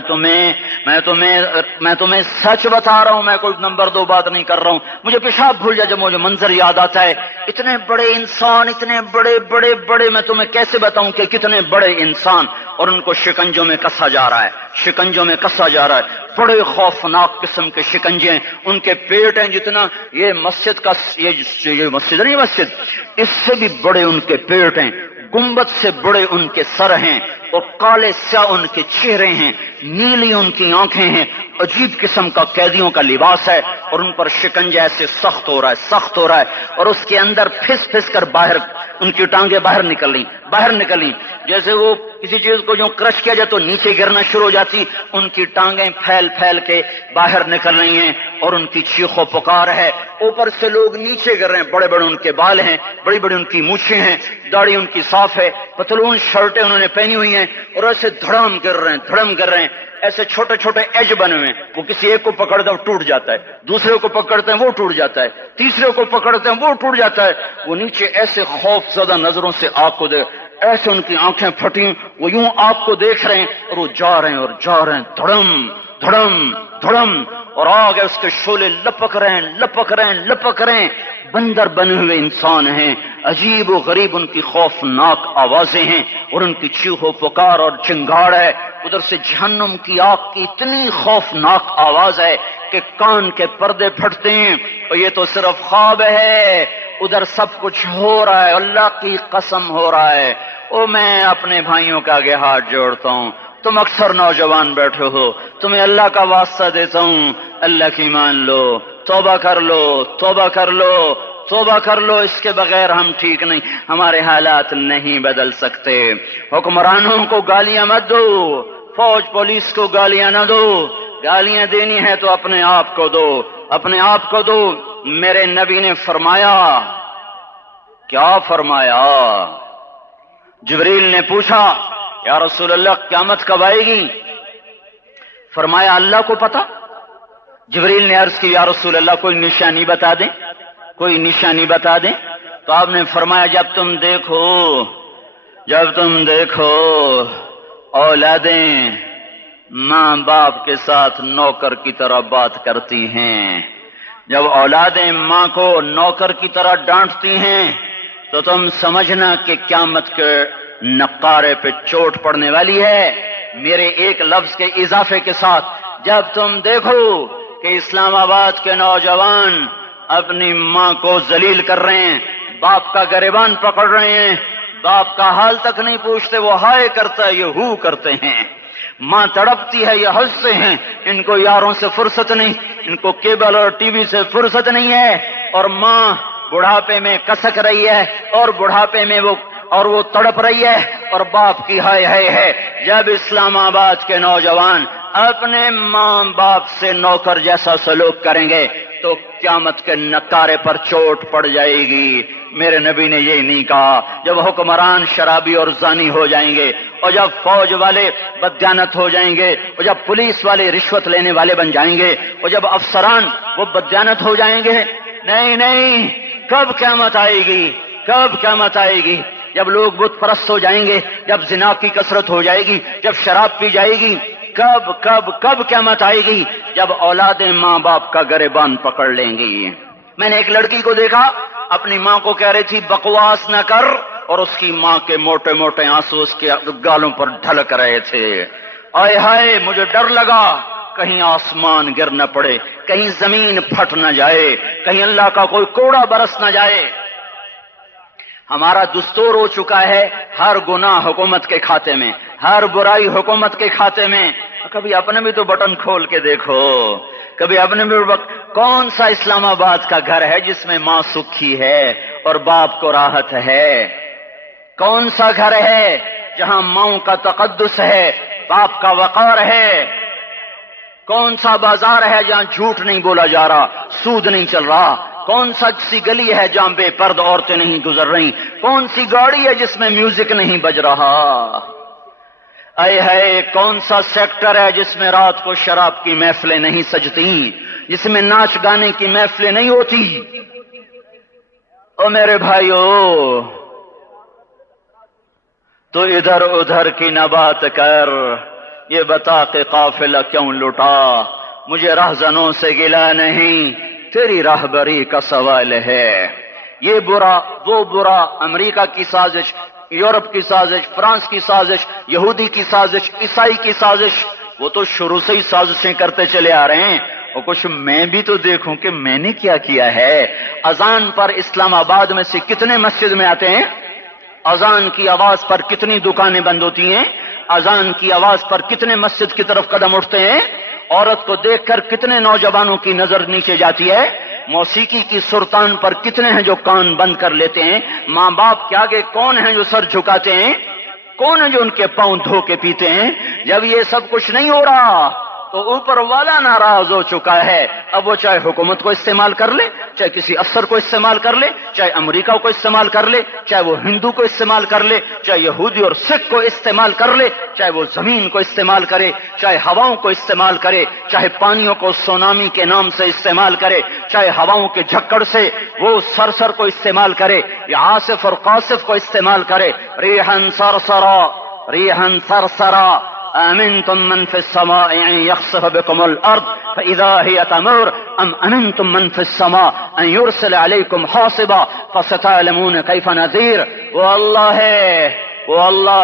میں تمہیں سچ بتا رہا ہوں، میں کوئی نمبر 2 بات نہیں کر رہا ہوں، مجھے پیشاب بھول جاتا جب مجھے منظر یاد آتا ہے، اتنے بڑے انسان، اتنے بڑے میں تمہیں کیسے بتاؤں کہ کتنے بڑے انسان، اور ان کو شکنجوں میں کسا جا رہا ہے، بڑے خوفناک قسم کے شکنجے، ان کے پیٹ ہیں جتنا یہ مسجد کا، یہ مسجد نہیں، مسجد اس سے بھی بڑے ان کے پیٹ ہیں، گنبد سے بڑے ان کے سر ہیں، وہ کالے سیاہ ان کے چہرے ہیں، نیلی ان کی آنکھیں ہیں، عجیب قسم کا قیدیوں کا لباس ہے، اور ان پر شکنجہ ایسے سخت ہو رہا ہے، اور اس کے اندر پھس پھس کر باہر ان کی ٹانگیں باہر نکلیں، جیسے وہ کسی چیز کو جو کرش کیا جائے تو نیچے گرنا شروع ہو جاتی، ان کی ٹانگیں پھیل پھیل کے باہر نکل رہی ہیں، اور ان کی چیخ و پکار ہے، اوپر سے لوگ نیچے گر رہے ہیں، بڑے بڑے ان کے بال ہیں، بڑی بڑی ان کی مونچھیں ہیں، داڑھی ان کی صاف ہے، پتلون شرٹیں انہوں نے پہنی ہوئی ہیں، اور ایسے دھڑم گر رہے ہیں، ایسے چھوٹے چھوٹے ایج بنے ہوئے ہیں، وہ کسی ایک کو پکڑتے ہیں وہ ٹوٹ جاتا ہے، دوسرے کو پکڑتے ہیں وہ ٹوٹ جاتا ہے، تیسرے کو پکڑتے ہیں وہ ٹوٹ جاتا ہے، وہ نیچے ایسے خوف زدہ نظروں سے آپ کو دیکھ، ایسے ان کی آنکھیں پھٹی، وہ یوں آپ کو دیکھ رہے ہیں، اور وہ جا رہے ہیں، دھڑم دھڑم دھڑم، اور آگے اس کے شعلے لپک رہے ہیں، بندر بنے ہوئے انسان ہیں، عجیب و غریب ان کی خوفناک آوازیں ہیں، اور ان کی چیخ و پکار اور چنگاڑ ہے، ادھر سے جہنم کی آگ کی اتنی خوفناک آواز ہے کہ کان کے پردے پھٹتے ہیں، اور یہ تو صرف خواب ہے، ادھر سب کچھ ہو رہا ہے، اللہ کی قسم ہو رہا ہے۔ میں اپنے بھائیوں کے آگے ہاتھ جوڑتا ہوں، تم اکثر نوجوان بیٹھے ہو، تمہیں اللہ کا واسطہ دیتا ہوں، اللہ کی مان لو، توبہ کر لو، اس کے بغیر ہم ٹھیک نہیں، ہمارے حالات نہیں بدل سکتے۔ حکمرانوں کو گالیاں مت دو، فوج پولیس کو گالیاں نہ دو، گالیاں دینی ہے تو اپنے آپ کو دو۔ میرے نبی نے فرمایا، کیا فرمایا؟ جبریل نے پوچھا، یا رسول اللہ قیامت کب آئے گی؟ فرمایا اللہ کو پتا۔ جبریل نے عرض کی، یا رسول اللہ کوئی نشانی بتا دیں، تو آپ نے فرمایا جب تم دیکھو اولادیں ماں باپ کے ساتھ نوکر کی طرح بات کرتی ہیں، جب اولادیں ماں کو نوکر کی طرح ڈانٹتی ہیں، تو تم سمجھنا کہ قیامت کے نقارے پہ چوٹ پڑنے والی ہے۔ میرے ایک لفظ کے اضافے کے ساتھ، جب تم دیکھو کہ اسلام آباد کے نوجوان اپنی ماں کو ذلیل کر رہے ہیں، باپ کا گریبان پکڑ رہے ہیں، باپ کا حال تک نہیں پوچھتے، وہ ہائے کرتا ہے، یہ ہو کرتے ہیں، ماں تڑپتی ہے، یہ ہنستے ہیں، ان کو یاروں سے فرصت نہیں، ان کو کیبل اور ٹی وی سے فرصت نہیں ہے، اور ماں بڑھاپے میں کسک رہی ہے، اور بڑھاپے میں وہ تڑپ رہی ہے، اور باپ کی ہائے ہے۔ جب اسلام آباد کے نوجوان اپنے ماں باپ سے نوکر جیسا سلوک کریں گے تو قیامت کے نکارے پر چوٹ پڑ جائے گی۔ میرے نبی نے یہ نہیں کہا جب حکمران شرابی اور زانی ہو جائیں گے، اور جب فوج والے بددیانت ہو جائیں گے، اور جب پولیس والے رشوت لینے والے بن جائیں گے، اور جب افسران وہ بددیانت ہو جائیں گے، نہیں، کب قیامت آئے گی؟ جب لوگ بت پرست ہو جائیں گے، جب زنا کی کثرت ہو جائے گی، جب شراب پی جائے گی، کب قیامت آئے گی؟ جب اولادیں ماں باپ کا گریبان پکڑ لیں گی۔ میں نے ایک لڑکی کو دیکھا، اپنی ماں کو کہہ رہی تھی بکواس نہ کر، اور اس کی ماں کے موٹے موٹے آنسو اس کے گالوں پر ڈھلک رہے تھے۔ آئے ہائے، مجھے ڈر لگا کہیں آسمان گر نہ پڑے، کہیں زمین پھٹ نہ جائے، کہیں اللہ کا کوئی کوڑا برس نہ جائے۔ ہمارا دستور ہو چکا ہے ہر گناہ حکومت کے کھاتے میں، ہر برائی حکومت کے کھاتے میں۔ کبھی اپنے بھی تو بٹن کھول کے دیکھو، کبھی اپنے بھی کون سا اسلام آباد کا گھر ہے جس میں ماں سکھی ہے اور باپ کو راحت ہے؟ کون سا گھر ہے جہاں ماؤں کا تقدس ہے، باپ کا وقار ہے؟ کون سا بازار ہے جہاں جھوٹ نہیں بولا جا رہا، سود نہیں چل رہا؟ کون سی گلی ہے جہاں بے پرد عورتیں نہیں گزر رہی؟ کون سی گاڑی ہے جس میں میوزک نہیں بج رہا؟ اے ہے کون سا سیکٹر ہے جس میں رات کو شراب کی محفلیں نہیں سجتی، جس میں ناچ گانے کی محفلیں نہیں ہوتی؟ او میرے بھائیو، تو ادھر ادھر کی نہ بات کر، یہ بتا کہ قافلہ کیوں لٹا؟ مجھے رہزنوں سے گلا نہیں، تیری راہبری کا سوال ہے۔ یہ برا وہ برا، امریکہ کی سازش، یورپ کی سازش، فرانس کی سازش، یہودی کی سازش، عیسائی کی سازش، وہ تو شروع سے ہی سازشیں کرتے چلے آ رہے ہیں، اور کچھ میں بھی تو دیکھوں کہ میں نے کیا کیا ہے۔ اذان پر اسلام آباد میں سے کتنے مسجد میں آتے ہیں؟ اذان کی آواز پر کتنی دکانیں بند ہوتی ہیں، اذان کی آواز پر کتنے مسجد کی طرف قدم اٹھتے ہیں، عورت کو دیکھ کر کتنے نوجوانوں کی نظر نیچے جاتی ہے، موسیقی کی سرتان پر کتنے ہیں جو کان بند کر لیتے ہیں، ماں باپ کے آگے کون ہیں جو سر جھکاتے ہیں، کون ہیں جو ان کے پاؤں دھو کے پیتے ہیں۔ جب یہ سب کچھ نہیں ہو رہا تو اوپر والا ناراض ہو چکا ہے، اب وہ چاہے حکومت کو استعمال کر لے، چاہے کسی افسر کو استعمال کر لے، چاہے امریکہ کو استعمال کر لے، چاہے وہ ہندو کو استعمال کر لے، چاہے یہودی اور سکھ کو استعمال کر لے، چاہے وہ زمین کو استعمال کرے، چاہے ہواؤں کو استعمال کرے، چاہے پانیوں کو سونامی کے نام سے استعمال کرے، چاہے ہواؤں کے جھکڑ سے وہ سرسر کو استعمال کرے یا عاصف اور قاصف کو استعمال کرے، ریحن سرسرا ریحن سرسرا أأمنتم من في السماء أن يخسف بكم الأرض فإذا هي تمور أم أمنتم من في السماء أن يرسل عليكم حاصبا فستعلمون كيف نذير۔ واللہ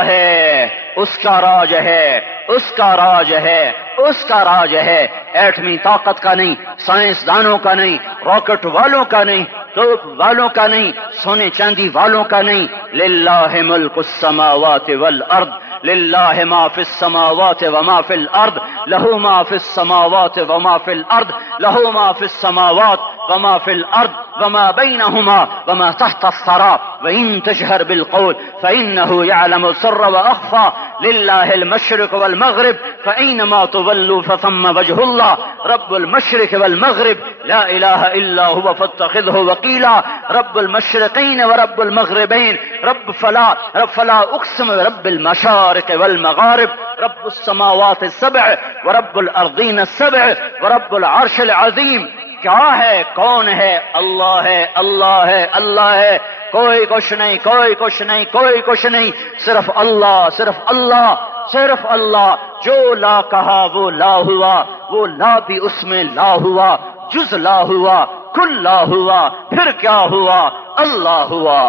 ہے اس کا راج ہے، اس کا راج ہے، اس کا راج ہے، ایٹمی طاقت کا نہیں، سائنسدانوں کا نہیں، راکٹ والوں کا نہیں، توپ والوں کا نہیں، سونے چاندی والوں کا نہیں، للہ ملک السماوات والارض، للہ ما فی السماوات وما فی الارض، لہ ما فی السماوات وما فی الارض، لہ ما فی السماوات وما فی الارض وما بینہما وما تحت الثرى وإن تجهر بالقول فإنه يعلم السر وأخفى لله المشرق والمغرب فأينما تولوا فثم وجه الله رب المشرق والمغرب لا إله إلا هو فاتخذه وكيلا رب المشرقين ورب المغربين رب فلا أقسم برب المشارق والمغارب رب السماوات السبع ورب الأرضين السبع ورب العرش العظيم۔ کیا ہے، کون ہے؟ اللہ ہے، اللہ ہے، اللہ ہے، کوئی کچھ نہیں، کوئی کچھ نہیں، کوئی کچھ نہیں، صرف اللہ، صرف اللہ، صرف اللہ۔ جو لا کہا وہ لا ہوا، وہ لا بھی اس میں لا ہوا، جز لا ہوا، کل لا ہوا، پھر کیا ہوا؟ اللہ ہوا۔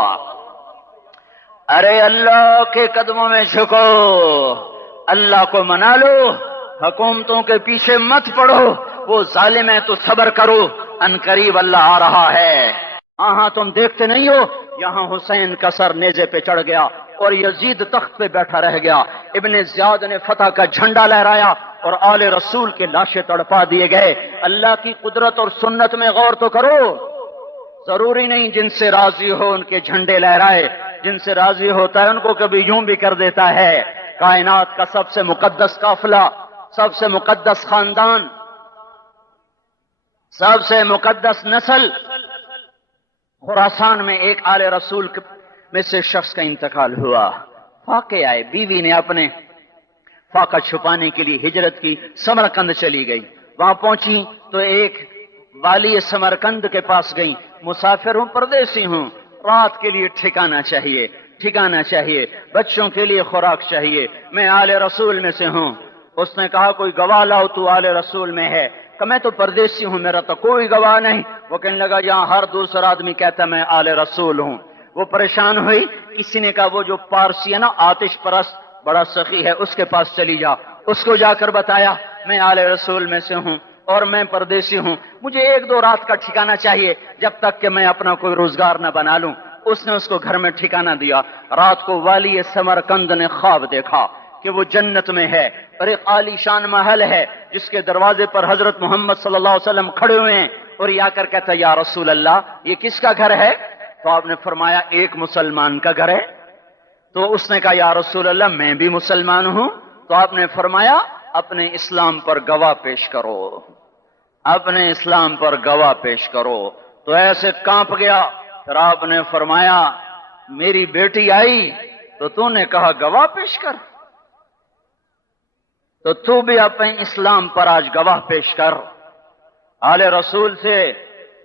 ارے اللہ کے قدموں میں جھکو، اللہ کو منا لو، حکومتوں کے پیچھے مت پڑو، وہ ظالم ہے تو صبر کرو، ان قریب اللہ آ رہا ہے۔ ہاں تم دیکھتے نہیں ہو، یہاں حسین کا سر نیزے پہ چڑھ گیا اور یزید تخت پہ بیٹھا رہ گیا، ابن زیاد نے فتح کا جھنڈا لہرایا اور آل رسول کے لاشیں تڑپا دیے گئے۔ اللہ کی قدرت اور سنت میں غور تو کرو، ضروری نہیں جن سے راضی ہو ان کے جھنڈے لہرائے، جن سے راضی ہوتا ہے ان کو کبھی یوں بھی کر دیتا ہے۔ کائنات کا سب سے مقدس قافلہ، سب سے مقدس خاندان، سب سے مقدس نسل، خراسان میں ایک آل رسول میں سے شخص کا انتقال ہوا، فاقے آئے، بیوی نے اپنے فاقہ چھپانے کے لیے ہجرت کی، سمرقند چلی گئی، وہاں پہنچی تو ایک والی سمرقند کے پاس گئی، مسافر ہوں، پردیسی ہوں، رات کے لیے ٹھکانہ چاہیے، ٹھکانہ چاہیے، بچوں کے لیے خوراک چاہیے، میں آل رسول میں سے ہوں۔ اس نے کہا کوئی گواہ لاؤ، تو آل رسول میں ہے؟ کہ میں تو پردیسی ہوں، میرا تو کوئی گواہ نہیں۔ وہ کہنے لگا یہاں ہر دوسرا آدمی کہتا میں آل رسول ہوں۔ وہ پریشان ہوئی، کسی نے کہا وہ جو پارسی ہے نا، آتش پرست بڑا سخی ہے، اس کے پاس چلی جا۔ اس کو جا کر بتایا میں آل رسول میں سے ہوں اور میں پردیسی ہوں، مجھے 1-2 رات کا ٹھکانہ چاہیے جب تک کہ میں اپنا کوئی روزگار نہ بنا لوں۔ اس نے اس کو گھر میں ٹھکانہ دیا۔ رات کو والی سمرقند نے خواب دیکھا کہ وہ جنت میں ہے اور ایک عالی شان محل ہے جس کے دروازے پر حضرت محمد صلی اللہ علیہ وسلم کھڑے ہوئے ہیں، اور یہ آ کر کہتا یا رسول اللہ یہ کس کا گھر ہے؟ تو آپ نے فرمایا ایک مسلمان کا گھر ہے۔ تو اس نے کہا یا رسول اللہ میں بھی مسلمان ہوں۔ تو آپ نے فرمایا اپنے اسلام پر گواہ پیش کرو، اپنے اسلام پر گواہ پیش کرو۔ تو ایسے کانپ گیا۔ پھر آپ نے فرمایا میری بیٹی آئی تو تو نے کہا گواہ پیش کر، تو تو بھی اپنے اسلام پر آج گواہ پیش کر۔ آل رسول سے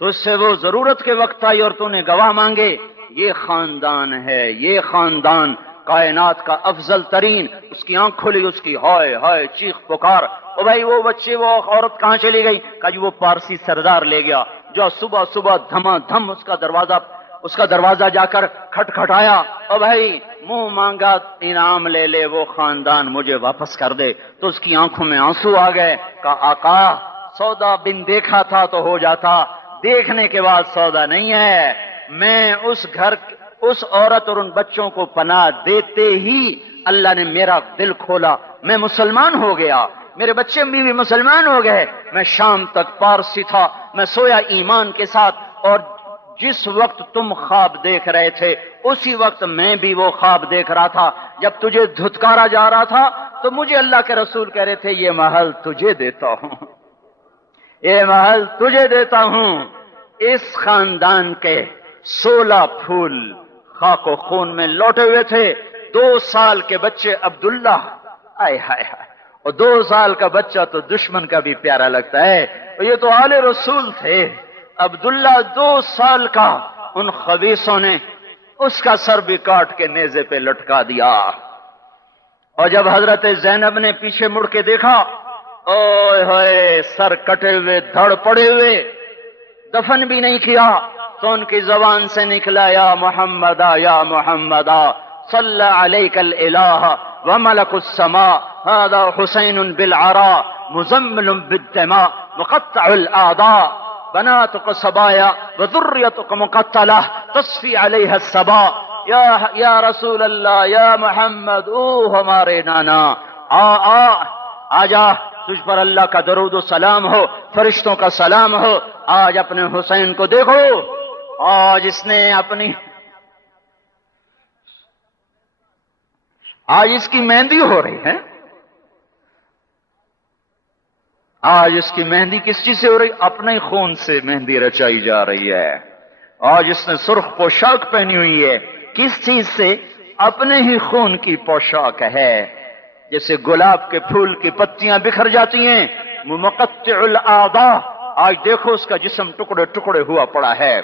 تجھ سے وہ ضرورت کے وقت آئی اور تو نے گواہ مانگے۔ یہ خاندان ہے، یہ خاندان کائنات کا افضل ترین۔ اس کی آنکھ کھلی، اس کی ہائے ہائے چیخ پکار، او بھائی وہ بچے وہ عورت کہاں چلی گئی؟ کہا جی وہ پارسی سردار لے گیا۔ جو صبح صبح دھما دھم اس کا دروازہ جا کر کھٹکھٹایا، او بھائی منہ مانگا انعام لے لے، وہ خاندان مجھے واپس کر دے۔ تو اس کی آنکھوں میں آنسو آ گئے۔ کہا آقا سودا بن دیکھا تھا تو ہو جاتا، دیکھنے کے بعد سودا نہیں ہے۔ میں اس عورت اور ان بچوں کو پناہ دیتے ہی اللہ نے میرا دل کھولا، میں مسلمان ہو گیا، میرے بچے بھی مسلمان ہو گئے۔ میں شام تک پارسی تھا، میں سویا ایمان کے ساتھ، اور جس وقت تم خواب دیکھ رہے تھے اسی وقت میں بھی وہ خواب دیکھ رہا تھا۔ جب تجھے دھتکارا جا رہا تھا تو مجھے اللہ کے رسول کہہ رہے تھے یہ محل تجھے دیتا ہوں، یہ محل تجھے دیتا ہوں۔ اس خاندان کے 16 پھول خاک و خون میں لوٹے ہوئے تھے۔ 2 سال کے بچے عبداللہ، آئے ہائے ہائے، اور 2 سال کا بچہ تو دشمن کا بھی پیارا لگتا ہے، اور یہ تو آل رسول تھے۔ عبداللہ 2 سال کا، ان خبیثوں نے اس کا سر بھی کاٹ کے نیزے پہ لٹکا دیا۔ اور جب حضرت زینب نے پیچھے مڑ کے دیکھا، اوئے ہوئے، سر کٹے ہوئے، دھڑ پڑے ہوئے، دفن بھی نہیں کیا، تو ان کی زبان سے نکلا یا محمدا یا محمدا صلی علیک الالہ وملک السماء هذا حسین بالعراء مزمل بالدماء مقطع الاعداء بناتك صبايا وذريتك مقتلة تصفي عليها الصبا یا رسول اللہ، یا محمد، او ہمارے نانا، آ جا، تجھ پر اللہ کا درود و سلام ہو، فرشتوں کا سلام ہو۔ آج اپنے حسین کو دیکھو، آج اس نے آج اس کی مہندی ہو رہی ہے۔ آج اس کی مہندی کس چیز سے ہو رہی؟ اپنے خون سے مہندی رچائی جا رہی ہے۔ آج اس نے سرخ پوشاک پہنی ہوئی ہے، کس چیز سے؟ اپنے ہی خون کی پوشاک ہے۔ جیسے گلاب کے پھول کی پتیاں بکھر جاتی ہیں، مقطع الاعضاء، آج دیکھو اس کا جسم ٹکڑے ٹکڑے ہوا پڑا ہے۔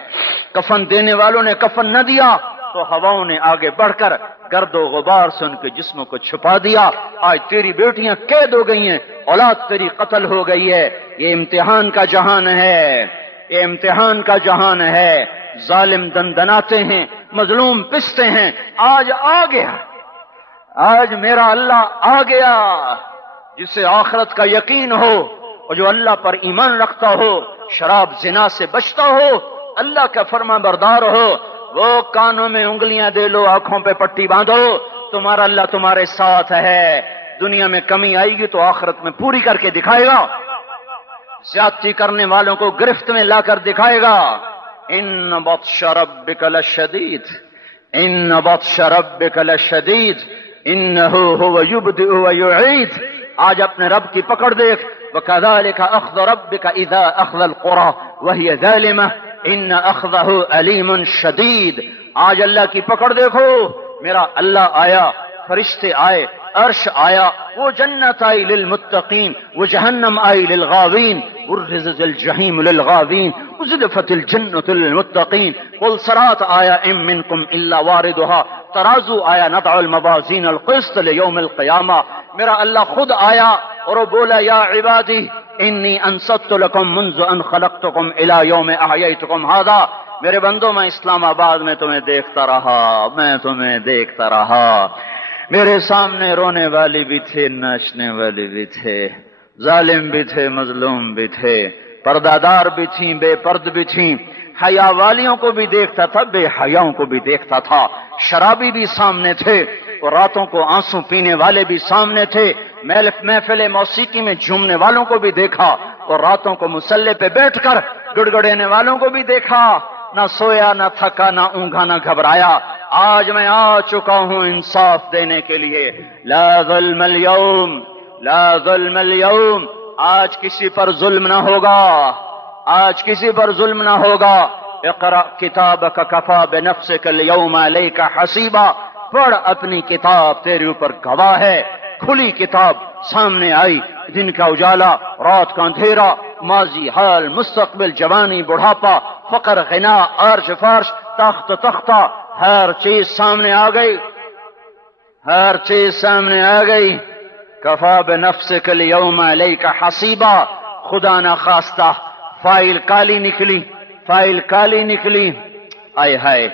کفن دینے والوں نے کفن نہ دیا تو ہواؤں نے آگے بڑھ کر گرد و غبار سے ان کے جسموں کو چھپا دیا۔ آج تیری بیٹیاں قید ہو گئی ہیں، اولاد تیری قتل ہو گئی ہے۔ یہ امتحان کا جہان ہے، یہ امتحان کا جہان ہے۔ ظالم دندناتے ہیں، مظلوم پستے ہیں۔ آج آ گیا، آج میرا اللہ آ گیا، جسے آخرت کا یقین ہو اور جو اللہ پر ایمان رکھتا ہو، شراب زنا سے بچتا ہو، اللہ کا فرما بردار ہو، وہ کانوں میں انگلیاں دے لو، آنکھوں پہ پٹی باندھو، تمہارا اللہ تمہارے ساتھ ہے۔ دنیا میں کمی آئے گی تو آخرت میں پوری کر کے دکھائے گا، زیادتی کرنے والوں کو گرفت میں لا کر دکھائے گا۔ ان بطش ربک لشدید، ان بطش ربک لشدید انہ هو یبدئ ویعید۔ آج اپنے رب کی پکڑ دیکھ، وَكَذَلِكَ أَخْذُ رَبِّكَ إِذَا أَخْذَ الْقُرَى وَهِيَ ظَالِمَةٌ إِنَّ أَخْذَهُ أَلِيمٌ شَدِيدٌ۔ آج اللہ کی پکڑ دیکھو، میرا اللہ آیا، فرشتے آئے، عرش آیا، وہ جنت آئی للمتقین، وہ جہنم آئی للغاوین، برزت الجحیم للغاوین، ازلفت الجنت للمتقین، قل صراط آیا ام منکم الا واردها، ترازو آیا نضع الموازین القسط لیوم القیامہ۔ میرا اللہ خود آیا اور وہ بولا یا عبادی انی انصت لکم منذ ان خلقتکم الى یوم احییتکم هذا۔ میرے بندوں، میں اسلام آباد میں تمہیں دیکھتا رہا، میں تمہیں دیکھتا رہا۔ میرے سامنے رونے والی بھی تھے، ناچنے والی بھی تھے، ظالم بھی تھے، مظلوم بھی تھے، پردادار بھی تھیں، بے پرد بھی تھیں، حیا والیوں کو بھی دیکھتا تھا، بے حیاؤں کو بھی دیکھتا تھا، شرابی بھی سامنے تھے اور راتوں کو آنسو پینے والے بھی سامنے تھے، محفل موسیقی میں جھومنے والوں کو بھی دیکھا اور راتوں کو مصلی پہ بیٹھ کر گڑگڑانے والوں کو بھی دیکھا۔ نہ سویا، نہ تھکا، نہ اونگا، نہ گھبرایا۔ آج میں آ چکا ہوں انصاف دینے کے لیے۔ لا ظلم اليوم، لا ظلم اليوم، آج کسی پر ظلم نہ ہوگا، آج کسی پر ظلم نہ ہوگا۔ اقرأ کتابک کفا بنفسک اليوم علیک حسیبا، پڑھ اپنی کتاب، تیرے اوپر گواہ ہے۔ کھلی کتاب سامنے آئی، دن کا اجالا، رات کا اندھیرا، ماضی، حال، مستقبل، جوانی، بڑھاپا، فقر، غنا، عرش، فرش، تخت، تختہ، ہر چیز سامنے آ گئی، ہر چیز سامنے آ گئی۔ کفا بنفسک اليوم علیک حسیبا، خدا نہ خواستہ فائل کالی نکلی، فائل کالی نکلی۔ آئے ہائے،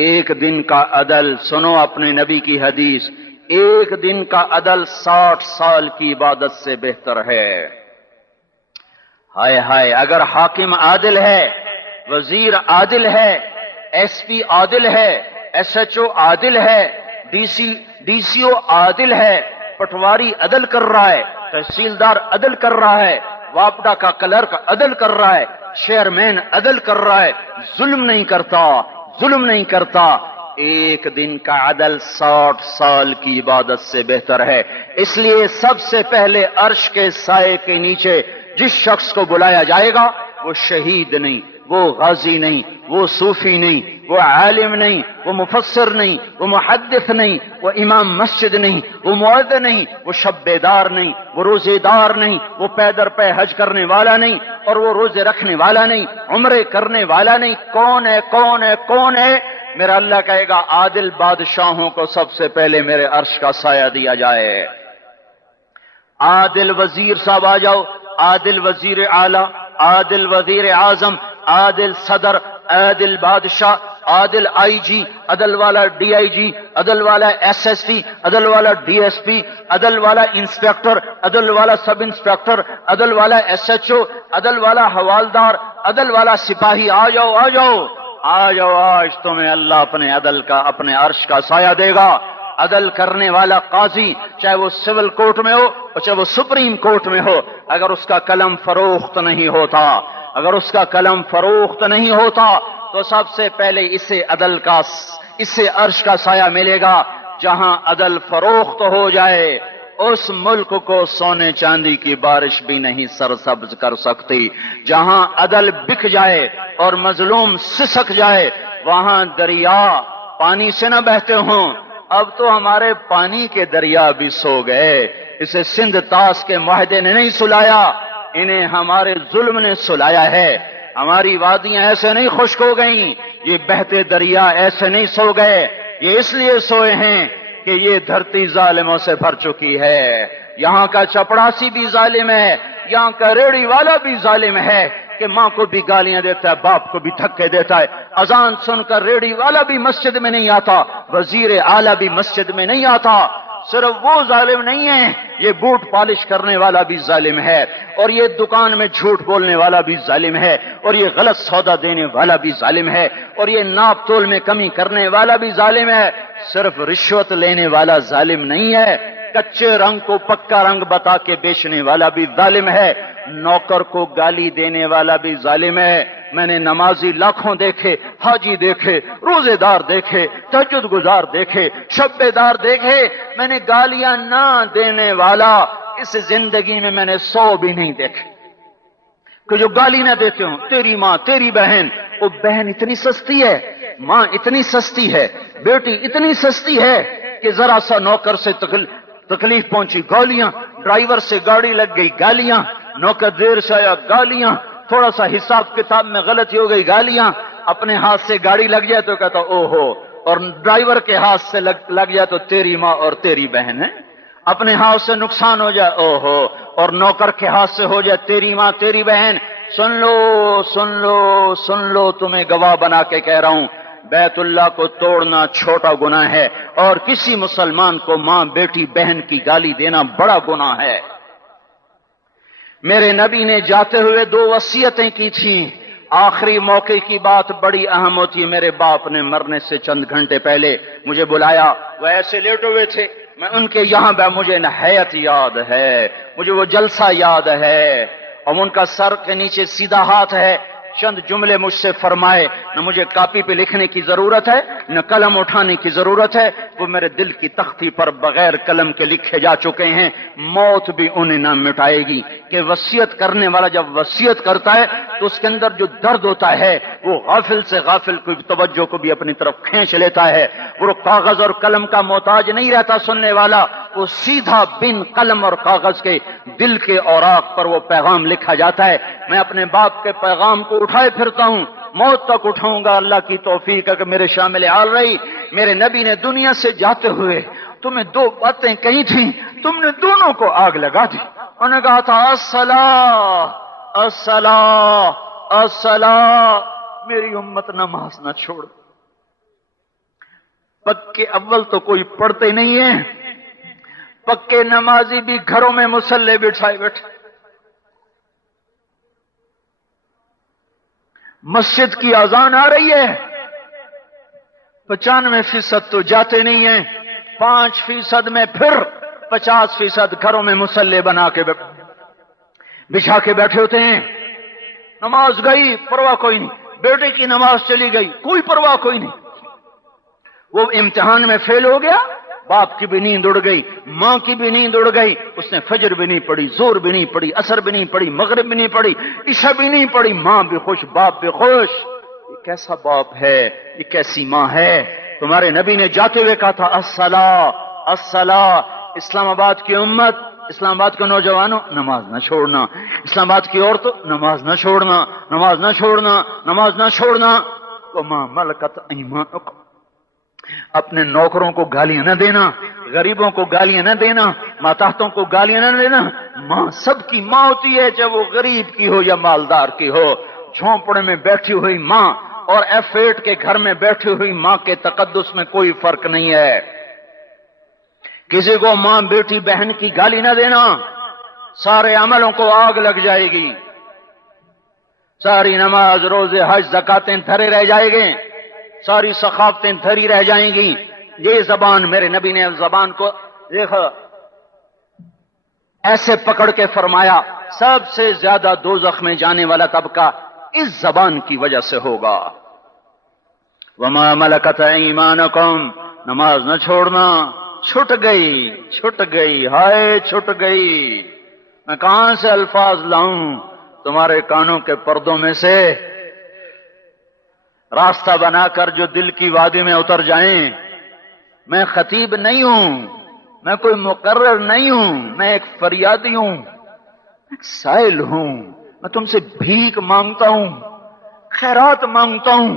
ایک دن کا عدل، سنو اپنے نبی کی حدیث، ایک دن کا عدل 60 سال کی عبادت سے بہتر ہے۔ ہائے ہائے، اگر حاکم عادل ہے، وزیر عادل ہے، ایس پی عادل ہے، SHO عادل ہے، DCO عادل ہے، پٹواری عدل کر رہا ہے، تحصیلدار عدل کر رہا ہے، واپڈا کا کلرک عدل کر رہا ہے، چیئرمین عدل کر رہا ہے، ظلم نہیں کرتا، ظلم نہیں کرتا۔ ایک دن کا عدل 60 سال کی عبادت سے بہتر ہے۔ اس لیے سب سے پہلے عرش کے سائے کے نیچے جس شخص کو بلایا جائے گا وہ شہید نہیں، وہ غازی نہیں، وہ صوفی نہیں، وہ عالم نہیں، وہ مفسر نہیں، وہ محدث نہیں، وہ امام مسجد نہیں، وہ مؤذن نہیں، وہ شب بیدار نہیں، وہ روزے دار نہیں، وہ پیدر پہ حج کرنے والا نہیں، اور وہ روزے رکھنے والا نہیں، عمرے کرنے والا نہیں۔ کون ہے؟ کون ہے؟ کون ہے؟ میرا اللہ کہے گا عادل بادشاہوں کو سب سے پہلے میرے عرش کا سایہ دیا جائے۔ عادل وزیر صاحب آ جاؤ، عادل وزیر اعلی، عادل وزیر اعظم، عادل صدر، عادل بادشاہ، عادل IG، عدل والا DIG، عدل والا SSP، عدل والا DSP، عدل والا انسپیکٹر، عدل والا سب انسپیکٹر، عدل والا SHO، عدل والا حوالدار، عدل والا سپاہی۔ آ جاؤ آ جاؤ آ جاؤ، آج تمہیں اللہ اپنے عدل کا، اپنے عرش کا سایہ دے گا۔ عدل کرنے والا قاضی، چاہے وہ سول کورٹ میں ہو اور چاہے وہ سپریم کورٹ میں ہو، اگر اس کا قلم فروخت نہیں ہوتا، اگر اس کا قلم فروخت نہیں ہوتا تو سب سے پہلے اسے عرش کا سایہ ملے گا۔ جہاں عدل فروخت ہو جائے اس ملک کو سونے چاندی کی بارش بھی نہیں سرسبز کر سکتی۔ جہاں عدل بک جائے اور مظلوم سسک جائے وہاں دریا پانی سے نہ بہتے ہوں۔ اب تو ہمارے پانی کے دریا بھی سو گئے، اسے سندھ طاس کے معاہدے نے نہیں سلایا، انہیں ہمارے ظلم نے سلایا ہے۔ ہماری وادیاں ایسے نہیں خشک ہو گئیں، یہ بہتے دریا ایسے نہیں سو گئے، یہ اس لیے سوئے ہیں کہ یہ دھرتی ظالموں سے بھر چکی ہے۔ یہاں کا چپڑاسی بھی ظالم ہے، یہاں کا ریڑھی والا بھی ظالم ہے کہ ماں کو بھی گالیاں دیتا ہے، باپ کو بھی دھکے دیتا ہے۔ اذان سن کر ریڑھی والا بھی مسجد میں نہیں آتا، وزیر اعلیٰ بھی مسجد میں نہیں آتا۔ صرف وہ ظالم نہیں ہے، یہ بوٹ پالش کرنے والا بھی ظالم ہے، اور یہ دکان میں جھوٹ بولنے والا بھی ظالم ہے، اور یہ غلط سودا دینے والا بھی ظالم ہے، اور یہ ناپ تول میں کمی کرنے والا بھی ظالم ہے۔ صرف رشوت لینے والا ظالم نہیں ہے، کچے رنگ کو پکا رنگ بتا کے بیچنے والا بھی ظالم ہے، نوکر کو گالی دینے والا بھی ظالم ہے۔ میں نے نمازی لاکھوں دیکھے، حاجی دیکھے، روزے دار دیکھے، تہجد گزار دیکھے، شب بیدار دیکھے، میں نے گالیاں نہ دینے والا اس زندگی میں نے 100 بھی نہیں دیکھے کہ جو گالی نہ دیتے ہوں۔ تیری ماں، تیری بہن، وہ بہن اتنی سستی ہے، ماں اتنی سستی ہے، بیٹی اتنی سستی ہے کہ ذرا سا نوکر سے تکلیف پہنچی گالیاں، ڈرائیور سے گاڑی لگ گئی گالیاں، نوکر دیر سے آیا گالیاں، تھوڑا سا حساب کتاب میں غلطی ہو گئی گالیاں، اپنے ہاتھ سے گاڑی لگ جائے تو کہتا او ہو، اور ڈرائیور کے ہاتھ سے لگ جائے تو تیری ماں اور تیری بہن ہے، اپنے ہاتھ سے نقصان ہو جائے او ہو، اور نوکر کے ہاتھ سے ہو جائے تیری ماں تیری بہن۔ سن لو سن لو سن لو، تمہیں گواہ بنا کے کہہ رہا ہوں، بیت اللہ کو توڑنا چھوٹا گناہ ہے، اور کسی مسلمان کو ماں، بیٹی، بہن کی گالی دینا بڑا گناہ ہے۔ میرے نبی نے جاتے ہوئے 2 وصیتیں کی تھیں، آخری موقع کی بات بڑی اہم ہوتی ہے۔ میرے باپ نے مرنے سے چند گھنٹے پہلے مجھے بلایا، وہ ایسے لیٹے ہوئے تھے، میں ان کے یہاں مجھے نہایت یاد ہے، مجھے وہ جلسہ یاد ہے، اور ان کا سر کے نیچے سیدھا ہاتھ ہے۔ چند جملے مجھ سے فرمائے، نہ مجھے کاپی پہ لکھنے کی ضرورت ہے نہ قلم اٹھانے کی ضرورت ہے، وہ میرے دل کی تختی پر بغیر قلم کے لکھے جا چکے ہیں، موت بھی انہیں نہ مٹائے گی۔ کہ وصیت کرنے والا جب وصیت کرتا ہے تو اس کے اندر جو درد ہوتا ہے وہ غافل سے غافل کی توجہ کو بھی اپنی طرف کھینچ لیتا ہے، وہ کاغذ اور قلم کا محتاج نہیں رہتا سننے والا، وہ سیدھا بن قلم اور کاغذ کے دل کے اوراق پر وہ پیغام لکھا جاتا ہے۔ میں اپنے باپ کے پیغام کو اٹھائے پھرتا ہوں، موت تک اٹھاؤں گا، اللہ کی توفیق ہے کہ میرے شامل حال رہی۔ میرے نبی نے دنیا سے جاتے ہوئے تمہیں 2 باتیں کہی تھیں، تم نے دونوں کو آگ لگا دی۔ انہوں نے کہا تھا الصلاۃ الصلاۃ الصلاۃ، میری امت نماز نہ چھوڑ۔ پکے اول تو کوئی پڑھتے نہیں ہیں، پکے نمازی بھی گھروں میں مصلے بٹھائے بیٹھے، مسجد کی اذان آ رہی ہے، 95% تو جاتے نہیں ہیں، 5% میں پھر 50% گھروں میں مسلح بنا کے بچھا کے بیٹھے ہوتے ہیں. نماز گئی پرواہ کوئی نہیں، بیٹے کی نماز چلی گئی کوئی پرواہ کوئی نہیں. وہ امتحان میں فیل ہو گیا، باپ کی بھی نیند اڑ گئی، ماں کی بھی نیند اڑ گئی، اس نے فجر بھی نہیں پڑھی، زور بھی نہیں پڑھی، عصر بھی نہیں پڑھی، مغرب بھی نہیں پڑھی، عشاء بھی نہیں پڑھی. ماں بھی خوش باپ بھی خوش. یہ کیسا باپ ہے، یہ کیسی ماں ہے؟ تمہارے نبی نے جاتے ہوئے کہا تھا الصلاۃ الصلاۃ. اسلام آباد کی امت، اسلام آباد کے نوجوانوں، نماز نہ چھوڑنا. اسلام آباد کی عورتوں، نماز نہ چھوڑنا، نماز نہ چھوڑنا، نماز نہ چھوڑنا. وما ملکت ایمانکم، اپنے نوکروں کو گالیاں نہ دینا، غریبوں کو گالیاں نہ دینا، ماتحتوں کو گالیاں نہ دینا. ماں سب کی ماں ہوتی ہے، چاہے وہ غریب کی ہو یا مالدار کی ہو. جھونپڑے میں بیٹھی ہوئی ماں اور F8 کے گھر میں بیٹھی ہوئی ماں کے تقدس میں کوئی فرق نہیں ہے. کسی کو ماں بیٹی بہن کی گالی نہ دینا، سارے عملوں کو آگ لگ جائے گی. ساری نماز روزے حج زکاتیں دھرے رہ جائیں گے، ساری ثقافتیں دھری رہ جائیں گی. یہ زبان، میرے نبی نے زبان کو دیکھو ایسے پکڑ کے فرمایا سب سے زیادہ دوزخ میں جانے والا طبقہ اس زبان کی وجہ سے ہوگا. وما ملکت ایمانکم، نماز نہ چھوڑنا. چھٹ گئی چھٹ گئی، ہائے چھٹ گئی. میں کہاں سے الفاظ لاؤں تمہارے کانوں کے پردوں میں سے، راستہ بنا کر جو دل کی وادی میں اتر جائیں. میں خطیب نہیں ہوں، میں کوئی مقرر نہیں ہوں، میں ایک فریادی ہوں، ایک سائل ہوں. میں تم سے بھیک مانگتا ہوں، خیرات مانگتا ہوں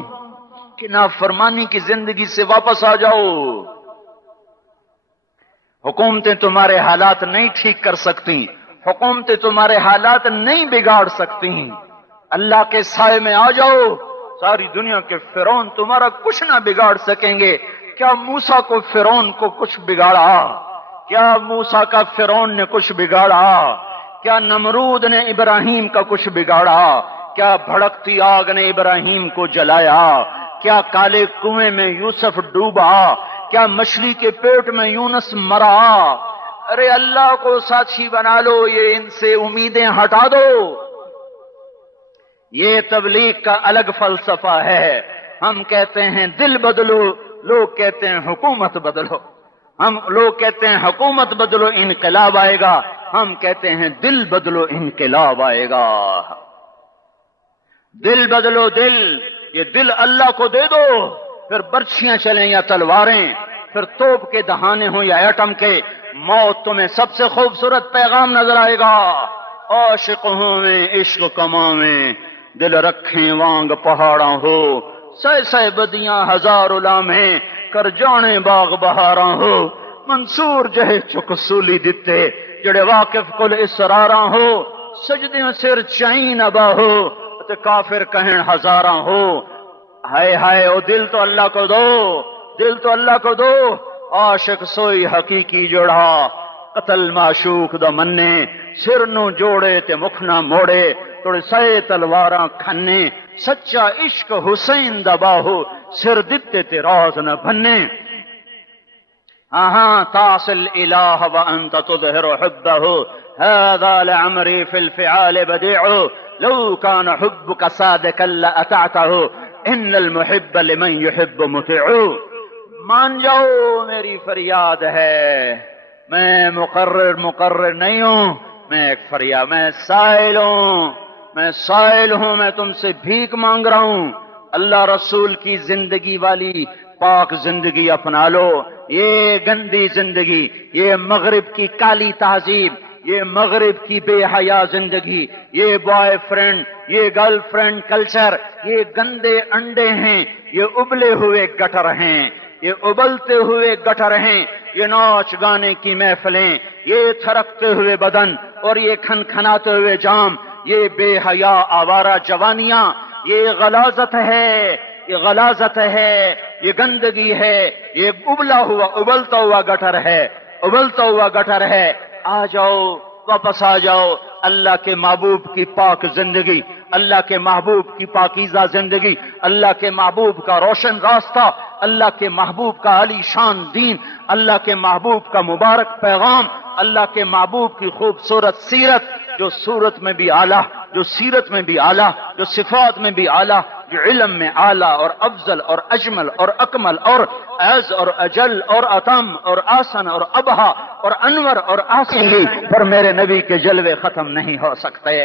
کہ نافرمانی کی زندگی سے واپس آ جاؤ. حکومتیں تمہارے حالات نہیں ٹھیک کر سکتی، حکومتیں تمہارے حالات نہیں بگاڑ سکتی. اللہ کے سائے میں آ جاؤ، ساری دنیا کے فرعون تمہارا کچھ نہ بگاڑ سکیں گے. کیا موسیٰ کو فرعون کو کچھ بگاڑا؟ کیا موسیٰ کا فرعون نے کچھ بگاڑا؟ کیا نمرود نے ابراہیم کا کچھ بگاڑا؟ کیا بھڑکتی آگ نے ابراہیم کو جلایا؟ کیا کالے کنویں میں یوسف ڈوبا؟ کیا مچھلی کے پیٹ میں یونس مرا؟ ارے اللہ کو ساتھی بنا لو، یہ ان سے امیدیں ہٹا دو. یہ تبلیغ کا الگ فلسفہ ہے. ہم کہتے ہیں دل بدلو، لوگ کہتے ہیں حکومت بدلو. ہم لوگ کہتے ہیں حکومت بدلو انقلاب آئے گا، ہم کہتے ہیں دل بدلو انقلاب آئے گا. دل بدلو دل، یہ دل اللہ کو دے دو، پھر برچھیاں چلیں یا تلواریں، پھر توپ کے دہانے ہوں یا ایٹم کے، موت تمہیں سب سے خوبصورت پیغام نظر آئے گا. عاشق ہوں میں عشق کماں میں، دل رکھیں وانگ پہاڑاں ہو، سہ سہ بدیاں ہزار لامہیں، کر جانے باغ بہاراں ہو. منصور جہے چک سولی دتے، جڑے واقف کل اسراراں ہو. سجدیاں سر چائیں نبا ہو، تے کافر کہیں ہزاراں ہو. ہائے ہائے او دل تو اللہ کو دو، دل تو اللہ کو دو. عاشق سوئی حقیقی جوڑا، قتل معشوق دا مننے. سر نو جوڑے تے مکھ نہ موڑے، توڑے سائے تلواراں کھنے. سچا عشق حسین دا باہو، سر دتے تے راز نہ بھنے. ہاں تاصل الہ وانت تظہر حبہ، هذا لعمری فی الفعال بدیع. لو کان حبک صادقا لأطعته، ان المحب لمن يحب مطیع. مان جاؤ میری فریاد ہے، میں مقرر نہیں ہوں، میں ایک فریاد، میں سائل ہوں، میں سائل ہوں، میں تم سے بھیک مانگ رہا ہوں. اللہ رسول کی زندگی والی پاک زندگی اپنا لو. یہ گندی زندگی، یہ مغرب کی کالی تہذیب، یہ مغرب کی بے حیا زندگی، یہ بوائے فرینڈ، یہ گرل فرینڈ کلچر، یہ گندے انڈے ہیں، یہ ابلے ہوئے گٹر ہیں، یہ ابلتے ہوئے گٹر ہیں. یہ ناچ گانے کی محفلیں، یہ تھرکتے ہوئے بدن اور یہ کھنکھناتے ہوئے جام، یہ بے حیا آوارہ جوانیاں، یہ غلاظت ہے، یہ غلاظت ہے، یہ گندگی ہے، یہ ابلتا ہوا گٹر ہے، ابلتا ہوا گٹر ہے. آ جاؤ، واپس آ جاؤ. اللہ کے محبوب کی پاک زندگی، اللہ کے محبوب کی پاکیزہ زندگی، اللہ کے محبوب کا روشن راستہ، اللہ کے محبوب کا علی شان دین، اللہ کے محبوب کا مبارک پیغام، اللہ کے محبوب کی خوبصورت سیرت، جو صورت میں بھی اعلیٰ، جو سیرت میں بھی اعلیٰ، جو صفات میں بھی اعلیٰ، جو علم میں اعلیٰ اور افضل اور اجمل اور اکمل اور اعز اور اجل اور اتم اور آسن اور ابہا اور انور اور آسنی، پر میرے نبی کے جلوے ختم نہیں ہو سکتے۔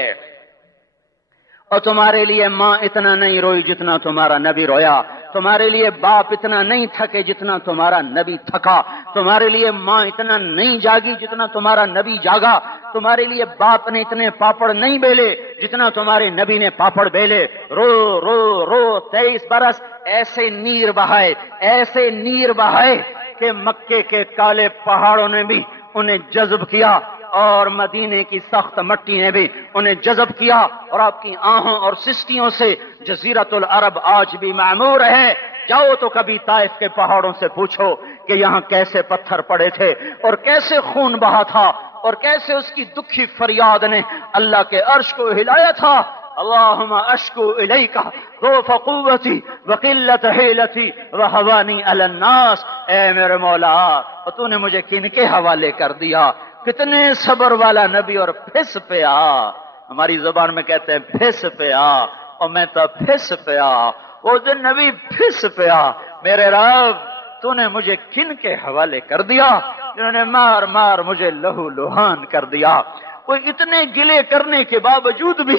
اور تمہارے لیے ماں اتنا نہیں روئی جتنا تمہارا نبی رویا، تمہارے لیے باپ اتنا نہیں تھکے جتنا تمہارا نبی تھکا، تمہارے لیے ماں اتنا نہیں جاگی جتنا تمہارا نبی جاگا، تمہارے لیے باپ نے اتنے پاپڑ نہیں بیلے جتنا تمہارے نبی نے پاپڑ بیلے۔ رو رو رو 23 برس ایسے نیر بہائے، ایسے نیر بہائے کہ مکے کے کالے پہاڑوں نے بھی انہیں جذب کیا اور مدینے کی سخت مٹی نے بھی انہیں جذب کیا، اور آپ کی آہوں اور سسکیوں سے جزیرت العرب آج بھی معمور ہے۔ جاؤ تو کبھی طائف کے پہاڑوں سے پوچھو کہ یہاں کیسے پتھر پڑے تھے اور کیسے خون بہا تھا اور کیسے اس کی دکھی فریاد نے اللہ کے عرش کو ہلایا تھا۔ اللہم اشکو الیک ضعف قوتی وقلت حیلتی وہوانی علی الناس، اے میرے مولا تو نے مجھے کن کے حوالے کر دیا؟ کتنے صبر والا نبی، اور پھس پہ آ، ہماری زبان میں کہتے ہیں پھس پہ آ، اور میں تو پھس پہ آ، وہ دن نبی پھس پہ آ، میرے رب تو نے مجھے کن کے حوالے کر دیا جنہوں نے مار مار مجھے لہو لہان کر دیا۔ وہ اتنے گلے کرنے کے باوجود بھی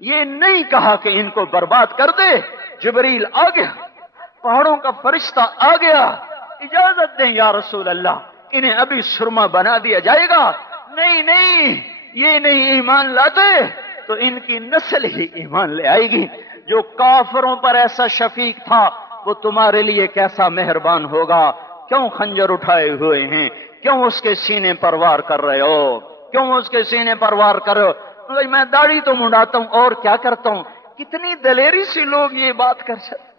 یہ نہیں کہا کہ ان کو برباد کر دے۔ جبریل آ گیا، پہاڑوں کا فرشتہ آ گیا، اجازت دیں یا رسول اللہ، انہیں ابھی سرما بنا دیا جائے گا۔ نہیں نہیں، یہ نہیں ایمان لاتے تو ان کی نسل ہی ایمان لے آئے گی۔ جو کافروں پر ایسا شفیق تھا وہ تمہارے لیے کیسا مہربان ہوگا۔ کیوں خنجر اٹھائے ہوئے ہیں؟ کیوں اس کے سینے پر وار کر رہے ہو؟ کیوں اس کے سینے پر وار کر رہے ہو؟ میں داڑھی تو منڈاتا ہوں اور کیا کرتا ہوں۔ کتنی دلیری سے لوگ یہ بات کر سکتے،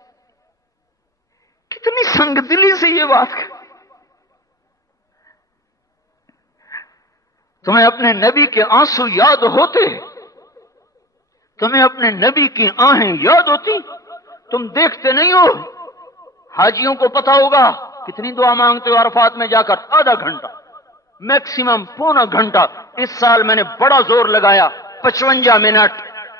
کتنی سنگ دلی سے یہ بات کر۔ تمہیں اپنے نبی کے آنسو یاد ہوتے؟ تمہیں اپنے نبی کی آہیں یاد ہوتی؟ تم دیکھتے نہیں ہو؟ حاجیوں کو پتا ہوگا کتنی دعا مانگتے ہو عرفات میں جا کر؟ آدھا گھنٹہ، میکسیمم پونا گھنٹہ۔ اس سال میں نے بڑا زور لگایا، 55 منٹ،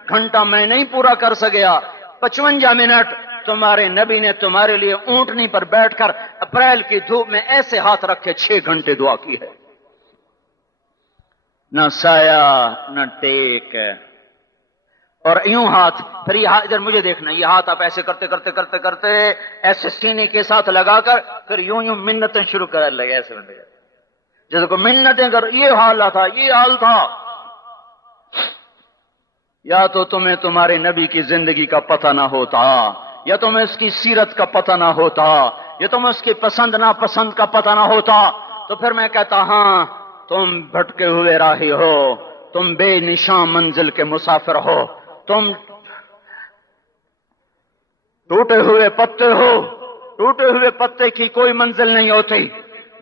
گھنٹہ میں نہیں پورا کر سکیا، 55 منٹ تمہارے نبی نے تمہارے لیے اونٹنی پر بیٹھ کر اپریل کی دھوپ میں ایسے ہاتھ رکھے 6 گھنٹے دعا کی ہے۔ نہ سایہ نہ ٹیک، اور یوں ہاتھ، پھر یہ ادھر مجھے دیکھنا، یہ ہاتھ آپ ایسے کرتے کرتے کرتے کرتے ایسے سینے کے ساتھ لگا کر پھر یوں یوں منتیں شروع کر لگے، ایسے بندے جیسے کو منتیں کر، یہ حال تھا، یہ حال تھا۔ یا تو تمہیں تمہارے نبی کی زندگی کا پتہ نہ ہوتا، یا تمہیں اس کی سیرت کا پتہ نہ ہوتا، یا تمہیں اس کی پسند ناپسند کا پتہ نہ ہوتا، تو پھر میں کہتا ہاں تم بھٹکے ہوئے راہی ہو، تم بے نشان منزل کے مسافر ہو، تم ٹوٹے ہوئے پتے ہو، ٹوٹے ہوئے پتے کی کوئی منزل نہیں ہوتی،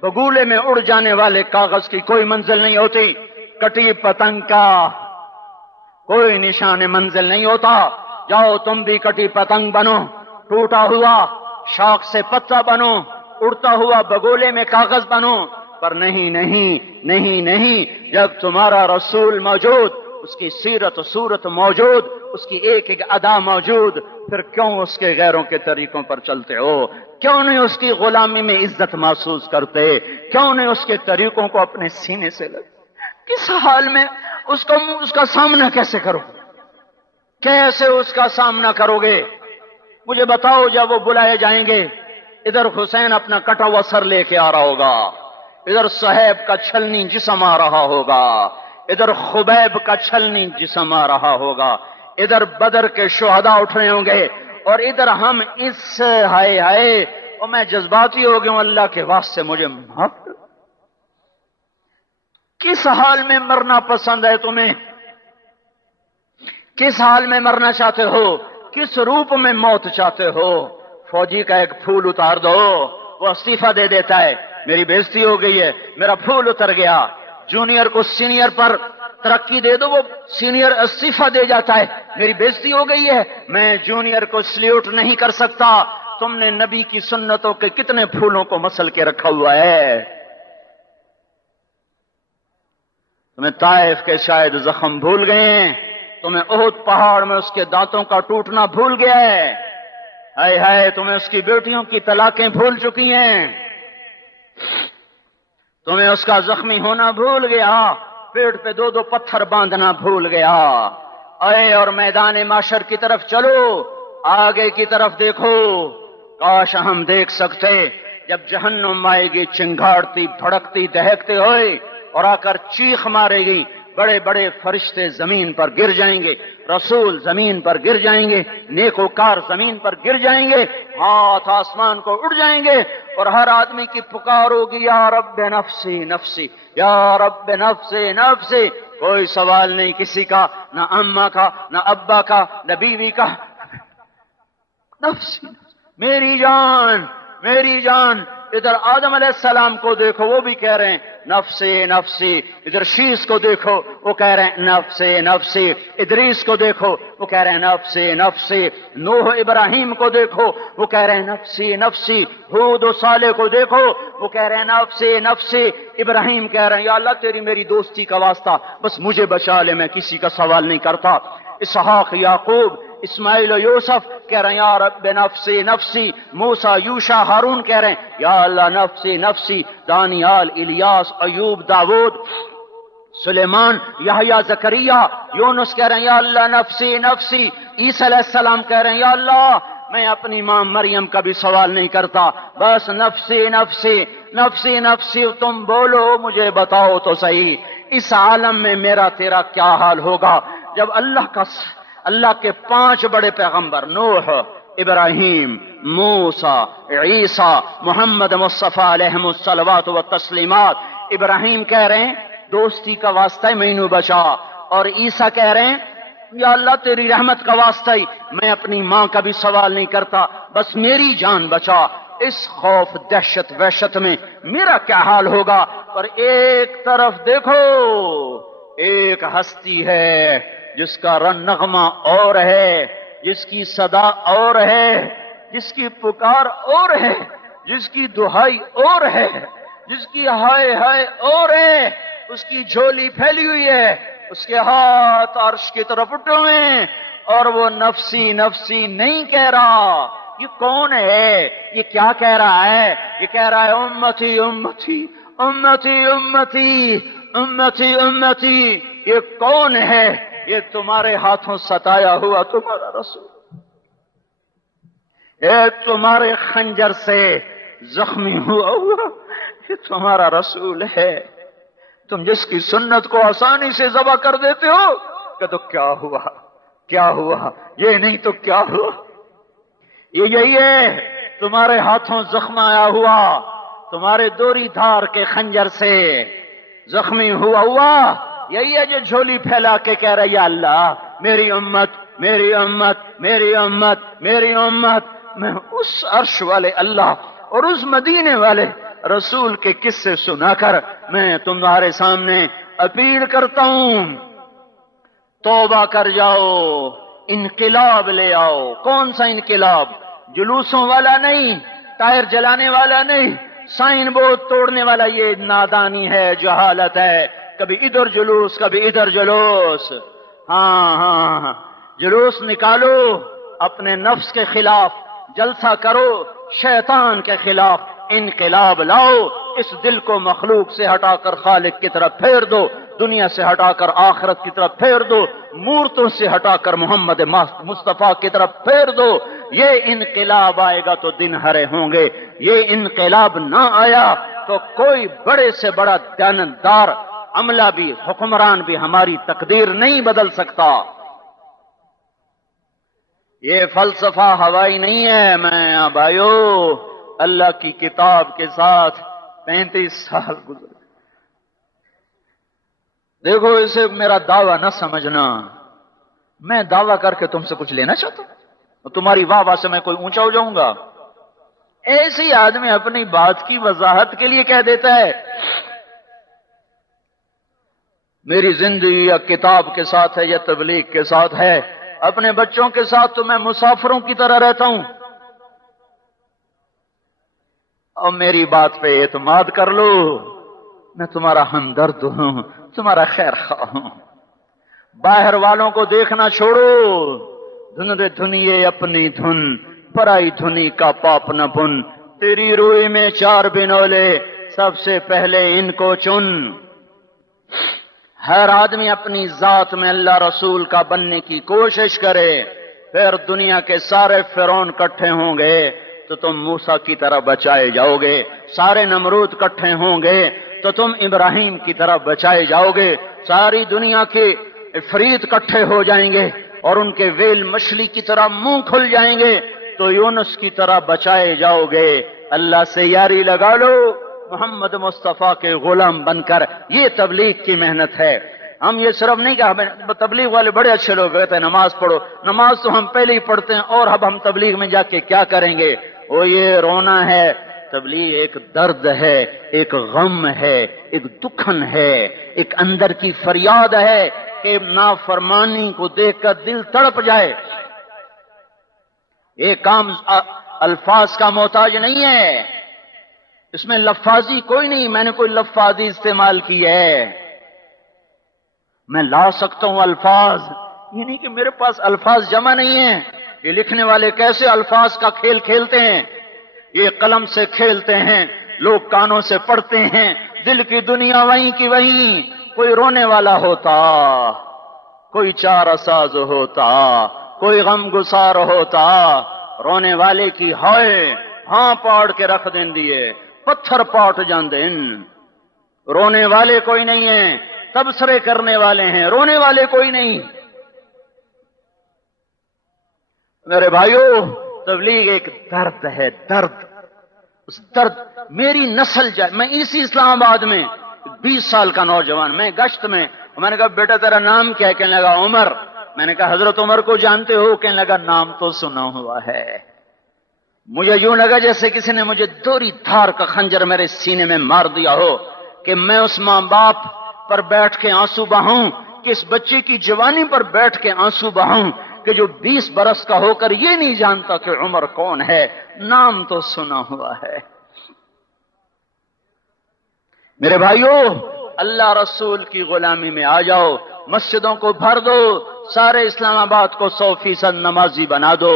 بگولے میں اڑ جانے والے کاغذ کی کوئی منزل نہیں ہوتی، کٹی پتنگ کا کوئی نشان منزل نہیں ہوتا۔ جاؤ تم بھی کٹی پتنگ بنو، ٹوٹا ہوا شاخ سے پتا بنو، اڑتا ہوا بگولے میں کاغذ بنو، پر نہیں نہیں نہیں نہیں، جب تمہارا رسول موجود، اس کی سیرت و صورت موجود، اس کی ایک ایک ادا موجود، پھر کیوں اس کے غیروں کے طریقوں پر چلتے ہو؟ کیوں نہیں اس کی غلامی میں عزت محسوس کرتے؟ کیوں نہیں اس کے طریقوں کو اپنے سینے سے لگتے؟ کس حال میں اس کا سامنا کیسے کرو؟ کیسے اس کا سامنا کرو گے؟ مجھے بتاؤ، جب وہ بلائے جائیں گے، ادھر حسین اپنا کٹا ہوا سر لے کے آ رہا ہوگا، ادھر صہیب کا چھلنی جسم آ رہا ہوگا، ادھر خبیب کا چھلنی جسم آ رہا ہوگا، ادھر بدر کے شہداء اٹھ رہے ہوں گے، اور ادھر ہم اس ہائے ہائے، اور میں جذباتی ہو گیا ہوں، اللہ کے واسطے مجھے معاف کر۔ کس حال میں مرنا پسند ہے تمہیں؟ کس حال میں مرنا چاہتے ہو؟ کس روپ میں موت چاہتے ہو؟ فوجی کا ایک پھول اتار دو، وہ استعفیٰ دے دیتا ہے، میری بےزتی ہو گئی ہے، میرا پھول اتر گیا۔ جونیئر کو سینئر پر ترقی دے دو، وہ سینئر استعفیٰ دے جاتا ہے، میری بےزتی ہو گئی ہے، میں جونیئر کو سلیوٹ نہیں کر سکتا۔ تم نے نبی کی سنتوں کے کتنے پھولوں کو مسل کے رکھا ہوا ہے؟ تمہیں طائف کے شاید زخم بھول گئے ہیں، تمہیں احد پہاڑ میں اس کے دانتوں کا ٹوٹنا بھول گیا ہے، ہائے ہائے تمہیں اس کی بیٹیوں کی طلاقیں بھول چکی ہیں، تمہیں اس کا زخمی ہونا بھول گیا، پیٹ پہ دو دو پتھر باندھنا بھول گیا۔ اے اور میدان معاشر کی طرف چلو، آگے کی طرف دیکھو، کاش ہم دیکھ سکتے جب جہنم آئے گی چنگاڑتی بھڑکتی دہکتے ہوئے اور آ کر چیخ مارے گی، بڑے بڑے فرشتے زمین پر گر جائیں گے، رسول زمین پر گر جائیں گے، نیکوکار زمین پر گر جائیں گے، ہاتھ آسمان کو اڑ جائیں گے، اور ہر آدمی کی پکار ہوگی یا رب نفسی نفسی، یا رب نفسی نفسی۔ کوئی سوال نہیں کسی کا، نہ اماں کا، نہ ابا کا، نہ بیوی کا، نفسی میری جان میری جان۔ ادھر آدم علیہ السلام کو دیکھو، وہ بھی کہہ رہے ہیں نفسی نفسی، ادھر شیس کو دیکھو وہ کہہ رہے ہیں نفسی نفسی، ادریس کو دیکھو وہ کہہ رہے ہیں نفسی نفسی، نوح ابراہیم کو دیکھو وہ کہہ رہے ہیں نفسی نفسی، ہود و صالح کو دیکھو وہ کہہ رہے ہیں نفسی نفسی، ابراہیم کہہ رہے ہیں یا اللہ تیری میری دوستی کا واسطہ بس مجھے بچا لے، میں کسی کا سوال نہیں کرتا۔ اسحاق یعقوب اسماعیل و یوسف کہہ رہے ہیں یا رب نفسی نفسی، موسیٰ یوشع ہارون کہہ رہے ہیں یا اللہ نفسی نفسی، دانیال الیاس ایوب داود سلیمان یحییٰ زکریا یونس کہہ رہے ہیں یا اللہ نفسی نفسی، عیسیٰ علیہ السلام کہہ رہے ہیں یا اللہ میں اپنی ماں مریم کا بھی سوال نہیں کرتا، بس نفسی نفسی نفسی نفسی۔ تم بولو مجھے بتاؤ تو صحیح، اس عالم میں میرا تیرا کیا حال ہوگا جب اللہ کے 5 بڑے پیغمبر نوح، ابراہیم، موسیٰ، عیسیٰ، محمد مصطفیٰ علیہم الصلوات والتسلیمات، ابراہیم کہہ رہے ہیں دوستی کا واسطہ ہے مینوں بچا، اور عیسیٰ کہہ رہے ہیں یا اللہ تیری رحمت کا واسطہ ہی میں اپنی ماں کا بھی سوال نہیں کرتا، بس میری جان بچا۔ اس خوف دہشت وحشت میں میرا کیا حال ہوگا؟ پر ایک طرف دیکھو، ایک ہستی ہے جس کا رن نغمہ اور ہے، جس کی صدا اور ہے، جس کی پکار اور ہے، جس کی دہائی اور ہے، جس کی ہائے ہائے اور ہے، اس کی جھولی پھیلی ہوئی ہے، اس کے ہاتھ عرش کی طرف اٹھے ہوئے ہیں، اور وہ نفسی نفسی نہیں کہہ رہا۔ یہ کون ہے؟ یہ کیا کہہ رہا ہے؟ یہ کہہ رہا ہے امتی امتی امتی امتی امتی امتی۔ یہ کون ہے؟ یہ تمہارے ہاتھوں ستایا ہوا تمہارا رسول، یہ تمہارے خنجر سے زخمی ہوا یہ تمہارا رسول ہے۔ تم جس کی سنت کو آسانی سے ذبح کر دیتے ہو کہ تو کیا ہوا کیا ہوا، یہ نہیں تو کیا ہوا، یہ یہی ہے تمہارے ہاتھوں زخم آیا ہوا، تمہارے دوری دھار کے خنجر سے زخمی ہوا یہی ہے جو جھولی پھیلا کے کہہ رہا یا اللہ میری امت میری امت میری امت میری امت۔ میں اس عرش والے اللہ اور اس مدینے والے رسول کے قصے سنا کر میں تمہارے سامنے اپیل کرتا ہوں، توبہ کر جاؤ، انقلاب لے آؤ۔ کون سا انقلاب؟ جلوسوں والا نہیں، ٹائر جلانے والا نہیں، سائن بورڈ توڑنے والا، یہ نادانی ہے، جہالت ہے، کبھی ادھر جلوس کبھی ادھر جلوس۔ ہاں جلوس نکالو، اپنے نفس کے خلاف جلسہ کرو، شیطان کے خلاف انقلاب لاؤ، اس دل کو مخلوق سے ہٹا کر خالق کی طرف پھیر دو، دنیا سے ہٹا کر آخرت کی طرف پھیر دو، مورتوں سے ہٹا کر محمد مصطفیٰ کی طرف پھیر دو۔ یہ انقلاب آئے گا تو دن ہرے ہوں گے، یہ انقلاب نہ آیا تو کوئی بڑے سے بڑا دیانتدار عملہ بھی حکمران بھی ہماری تقدیر نہیں بدل سکتا۔ یہ فلسفہ ہوائی نہیں ہے۔ میں بھائیو اللہ کی کتاب کے ساتھ 35 سال گزرے، دیکھو اسے میرا دعویٰ نہ سمجھنا، میں دعویٰ کر کے تم سے کچھ لینا چاہتا ہوں اور تمہاری واہ واہ سے میں کوئی اونچا ہو جاؤں گا؟ ایسے ہی آدمی اپنی بات کی وضاحت کے لیے کہہ دیتا ہے میری زندگی یا کتاب کے ساتھ ہے یا تبلیغ کے ساتھ ہے. اپنے بچوں کے ساتھ تو میں مسافروں کی طرح رہتا ہوں. اور میری بات پہ اعتماد کر لو، میں تمہارا ہمدرد ہوں، تمہارا خیر خواہ ہوں. باہر والوں کو دیکھنا چھوڑو. دھن رے دھنیے اپنی دھن، پرائی دھنی کا پاپ نہ بن. تیری روئی میں 4 بنولے، سب سے پہلے ان کو چن. ہر آدمی اپنی ذات میں اللہ رسول کا بننے کی کوشش کرے، پھر دنیا کے سارے فرعون اکٹھے ہوں گے تو تم موسیٰ کی طرح بچائے جاؤ گے. سارے نمرود اکٹھے ہوں گے تو تم ابراہیم کی طرح بچائے جاؤ گے. ساری دنیا کے عفریت اکٹھے ہو جائیں گے اور ان کے ویل مچھلی کی طرح منہ کھل جائیں گے تو یونس کی طرح بچائے جاؤ گے. اللہ سے یاری لگا لو، محمد مصطفیٰ کے غلام بن کر. یہ تبلیغ کی محنت ہے. ہم یہ صرف نہیں کہ تبلیغ والے بڑے اچھے لوگ کہتے ہیں نماز پڑھو. نماز تو ہم پہلے ہی پڑھتے ہیں، اور اب ہم تبلیغ میں جا کے کیا کریں گے؟ وہ یہ رونا ہے. تبلیغ ایک درد ہے، ایک غم ہے، ایک دکھن ہے، ایک اندر کی فریاد ہے کہ نافرمانی کو دیکھ کر دل تڑپ جائے. یہ کام الفاظ کا محتاج نہیں ہے، اس میں لفاظی کوئی نہیں. میں نے کوئی لفاظی استعمال کی ہے؟ میں لا سکتا ہوں الفاظ، یہ نہیں کہ میرے پاس الفاظ جمع نہیں ہیں. یہ لکھنے والے کیسے الفاظ کا کھیل کھیلتے ہیں. یہ قلم سے کھیلتے ہیں، لوگ کانوں سے پڑھتے ہیں. دل کی دنیا وہیں کی وہیں. کوئی رونے والا ہوتا، کوئی چارہ ساز ہوتا، کوئی غم گسار ہوتا. رونے والے کی ہائے ہاں پاڑ کے رکھ دین دیے، پتھر پاٹ جان دین. رونے والے کوئی نہیں ہیں، تبصرے کرنے والے ہیں، رونے والے کوئی نہیں. میرے بھائیو، تبلیغ ایک درد ہے، درد. اس درد میری نسل جائے. میں اسی اسلام آباد میں 20 سال کا نوجوان، میں گشت میں نے کہا بیٹا تیرا نام کیا ہے؟ کہنے لگا عمر. میں نے کہا حضرت عمر کو جانتے ہو؟ کہنے لگا نام تو سنا ہوا ہے. مجھے یوں لگا جیسے کسی نے مجھے دوری دھار کا خنجر میرے سینے میں مار دیا ہو کہ میں اس ماں باپ پر بیٹھ کے آنسو بہاؤں، کہ اس بچے کی جوانی پر بیٹھ کے آنسو بہاؤں کہ جو 20 برس کا ہو کر یہ نہیں جانتا کہ عمر کون ہے. نام تو سنا ہوا ہے. میرے بھائیو، اللہ رسول کی غلامی میں آ جاؤ. مسجدوں کو بھر دو، سارے اسلام آباد کو 100% نمازی بنا دو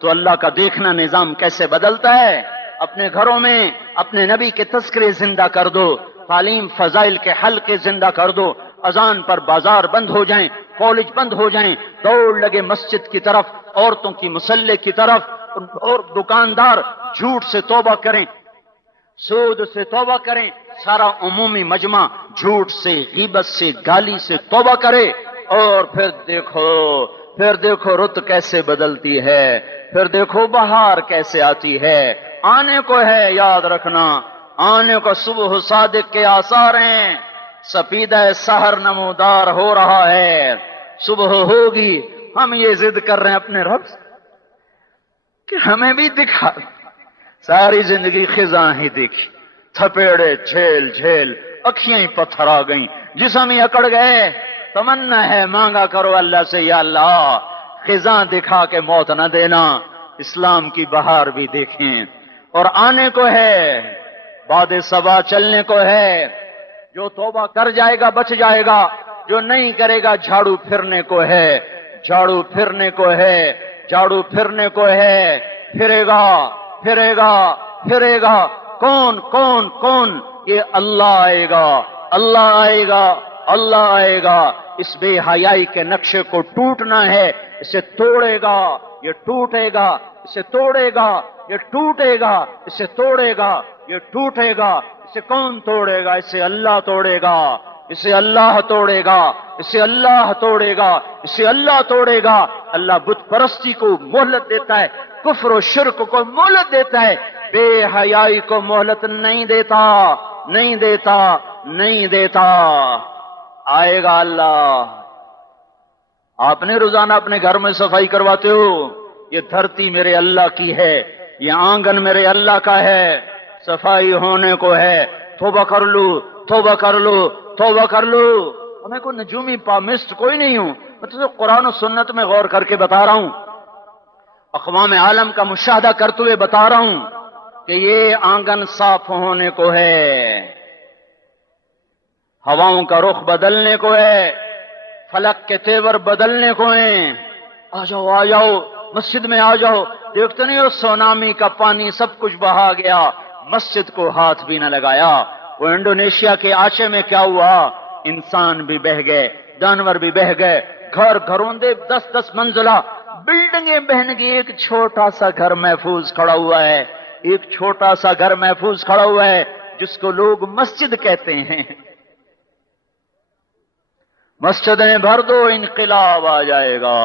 تو اللہ کا دیکھنا نظام کیسے بدلتا ہے. اپنے گھروں میں اپنے نبی کے تذکرے زندہ کر دو، تعلیم فضائل کے حلقے زندہ کر دو. اذان پر بازار بند ہو جائیں، کالج بند ہو جائیں، دوڑ لگے مسجد کی طرف، عورتوں کی مصلے کی طرف. اور دکاندار جھوٹ سے توبہ کریں، سود سے توبہ کریں. سارا عمومی مجمع جھوٹ سے، غیبت سے، گالی سے توبہ کرے. اور پھر دیکھو رت کیسے بدلتی ہے. پھر دیکھو بہار کیسے آتی ہے. آنے کو ہے، یاد رکھنا، آنے کو صبح صادق کے آثار ہیں. سپیدہ سحر نمودار ہو رہا ہے، صبح ہوگی. ہم یہ ضد کر رہے ہیں اپنے رب سے کہ ہمیں بھی دکھا. ساری زندگی خزاں ہی دیکھی، تھپیڑے جھیل جھیل، اکھیاں ہی پتھر آ گئیں، جسم ہی اکڑ گئے. تمنا ہے مانگا کرو اللہ سے، یا اللہ خزاں دکھا کے موت نہ دینا. اسلام کی بہار بھی دیکھیں. اور آنے کو ہے، باد صبا چلنے کو ہے. جو توبہ کر جائے گا بچ جائے گا، جو نہیں کرے گا جھاڑو پھرنے کو ہے. جھاڑو پھرنے کو ہے، جھاڑو پھرنے کو ہے. پھرے گا پھرے گا پھرے گا. کون کون کون؟ یہ اللہ آئے گا، اللہ آئے گا، اللہ آئے گا. اس بے حیائی کے نقشے کو ٹوٹنا ہے. اسے توڑے گا، یہ ٹوٹے گا. اسے توڑے گا، یہ ٹوٹے گا. اسے توڑے گا، یہ ٹوٹے گا. اسے کون توڑے گا؟ اسے اللہ توڑے گا. اسے اللہ توڑے گا، اسے اللہ توڑے گا، اسے اللہ توڑے گا. اللہ بت پرستی کو مہلت دیتا ہے، کفر و شرک کو مہلت دیتا ہے، بے حیائی کو مہلت نہیں دیتا، نہیں دیتا، نہیں دیتا. آئے گا اللہ. آپ نے روزانہ اپنے گھر میں صفائی کرواتے ہو. یہ دھرتی میرے اللہ کی ہے، یہ آنگن میرے اللہ کا ہے. صفائی ہونے کو ہے. توبہ کر لو، توبہ کر لو، توبہ کر لو. میں کوئی نجومی پامسٹ کوئی نہیں ہوں، میں تجھے قرآن و سنت میں غور کر کے بتا رہا ہوں، اقوام عالم کا مشاہدہ کرتے ہوئے بتا رہا ہوں کہ یہ آنگن صاف ہونے کو ہے، ہواؤں کا رخ بدلنے کو ہے، فلک کے تیور بدلنے کو ہیں۔ آ جاؤ مسجد میں آ جاؤ، دیکھتے نہیں ہو سونامی کا پانی سب کچھ بہا گیا، مسجد کو ہاتھ بھی نہ لگایا۔ وہ انڈونیشیا کے آچے میں کیا ہوا، انسان بھی بہ گئے، جانور بھی بہ گئے، گھروں دے 10 منزلہ بلڈنگیں بہن گئی، ایک چھوٹا سا گھر محفوظ کھڑا ہوا ہے، ایک چھوٹا سا گھر محفوظ کھڑا ہوا ہے جس کو لوگ مسجد کہتے ہیں۔ مسجدیں بھر دو، انقلاب آ جائے گا۔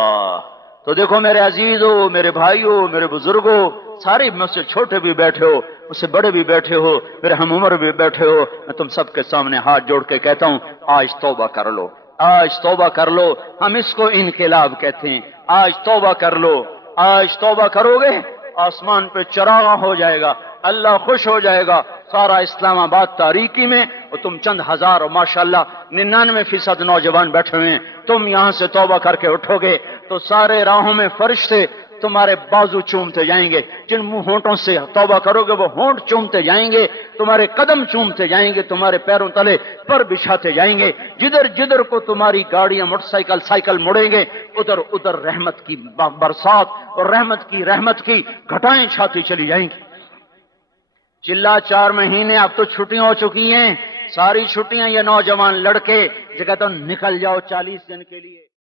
تو دیکھو میرے عزیزو، میرے بھائیو، میرے بزرگو، سارے مجھ سے چھوٹے بھی بیٹھے ہو، مجھ سے بڑے بھی بیٹھے ہو، میرے ہم عمر بھی بیٹھے ہو، میں تم سب کے سامنے ہاتھ جوڑ کے کہتا ہوں آج توبہ کر لو، آج توبہ کر لو۔ ہم اس کو انقلاب کہتے ہیں۔ آج توبہ کر لو، آج توبہ کرو گے آسمان پہ چراغ ہو جائے گا، اللہ خوش ہو جائے گا، سارا اسلام آباد تاریکی میں، اور تم چند ہزار اور ماشاءاللہ 99% نوجوان بیٹھے ہوئے ہیں، تم یہاں سے توبہ کر کے اٹھو گے تو سارے راہوں میں فرشتے تمہارے بازو چومتے جائیں گے، جن منہ ہونٹوں سے توبہ کرو گے وہ ہونٹ چومتے جائیں گے، تمہارے قدم چومتے جائیں گے، تمہارے پیروں تلے پر بچھاتے جائیں گے، جدھر جدھر کو تمہاری گاڑیاں موٹر سائیکل مڑیں گے ادھر ادھر رحمت کی برسات اور رحمت کی گھٹائیں چھاتی چلی جائیں گی۔ چلا 4 مہینے اب تو چھٹیاں ہو چکی ہیں، ساری چھٹیاں یہ نوجوان لڑکے جو کہتے ہیں نکل جاؤ 40 دن کے لیے۔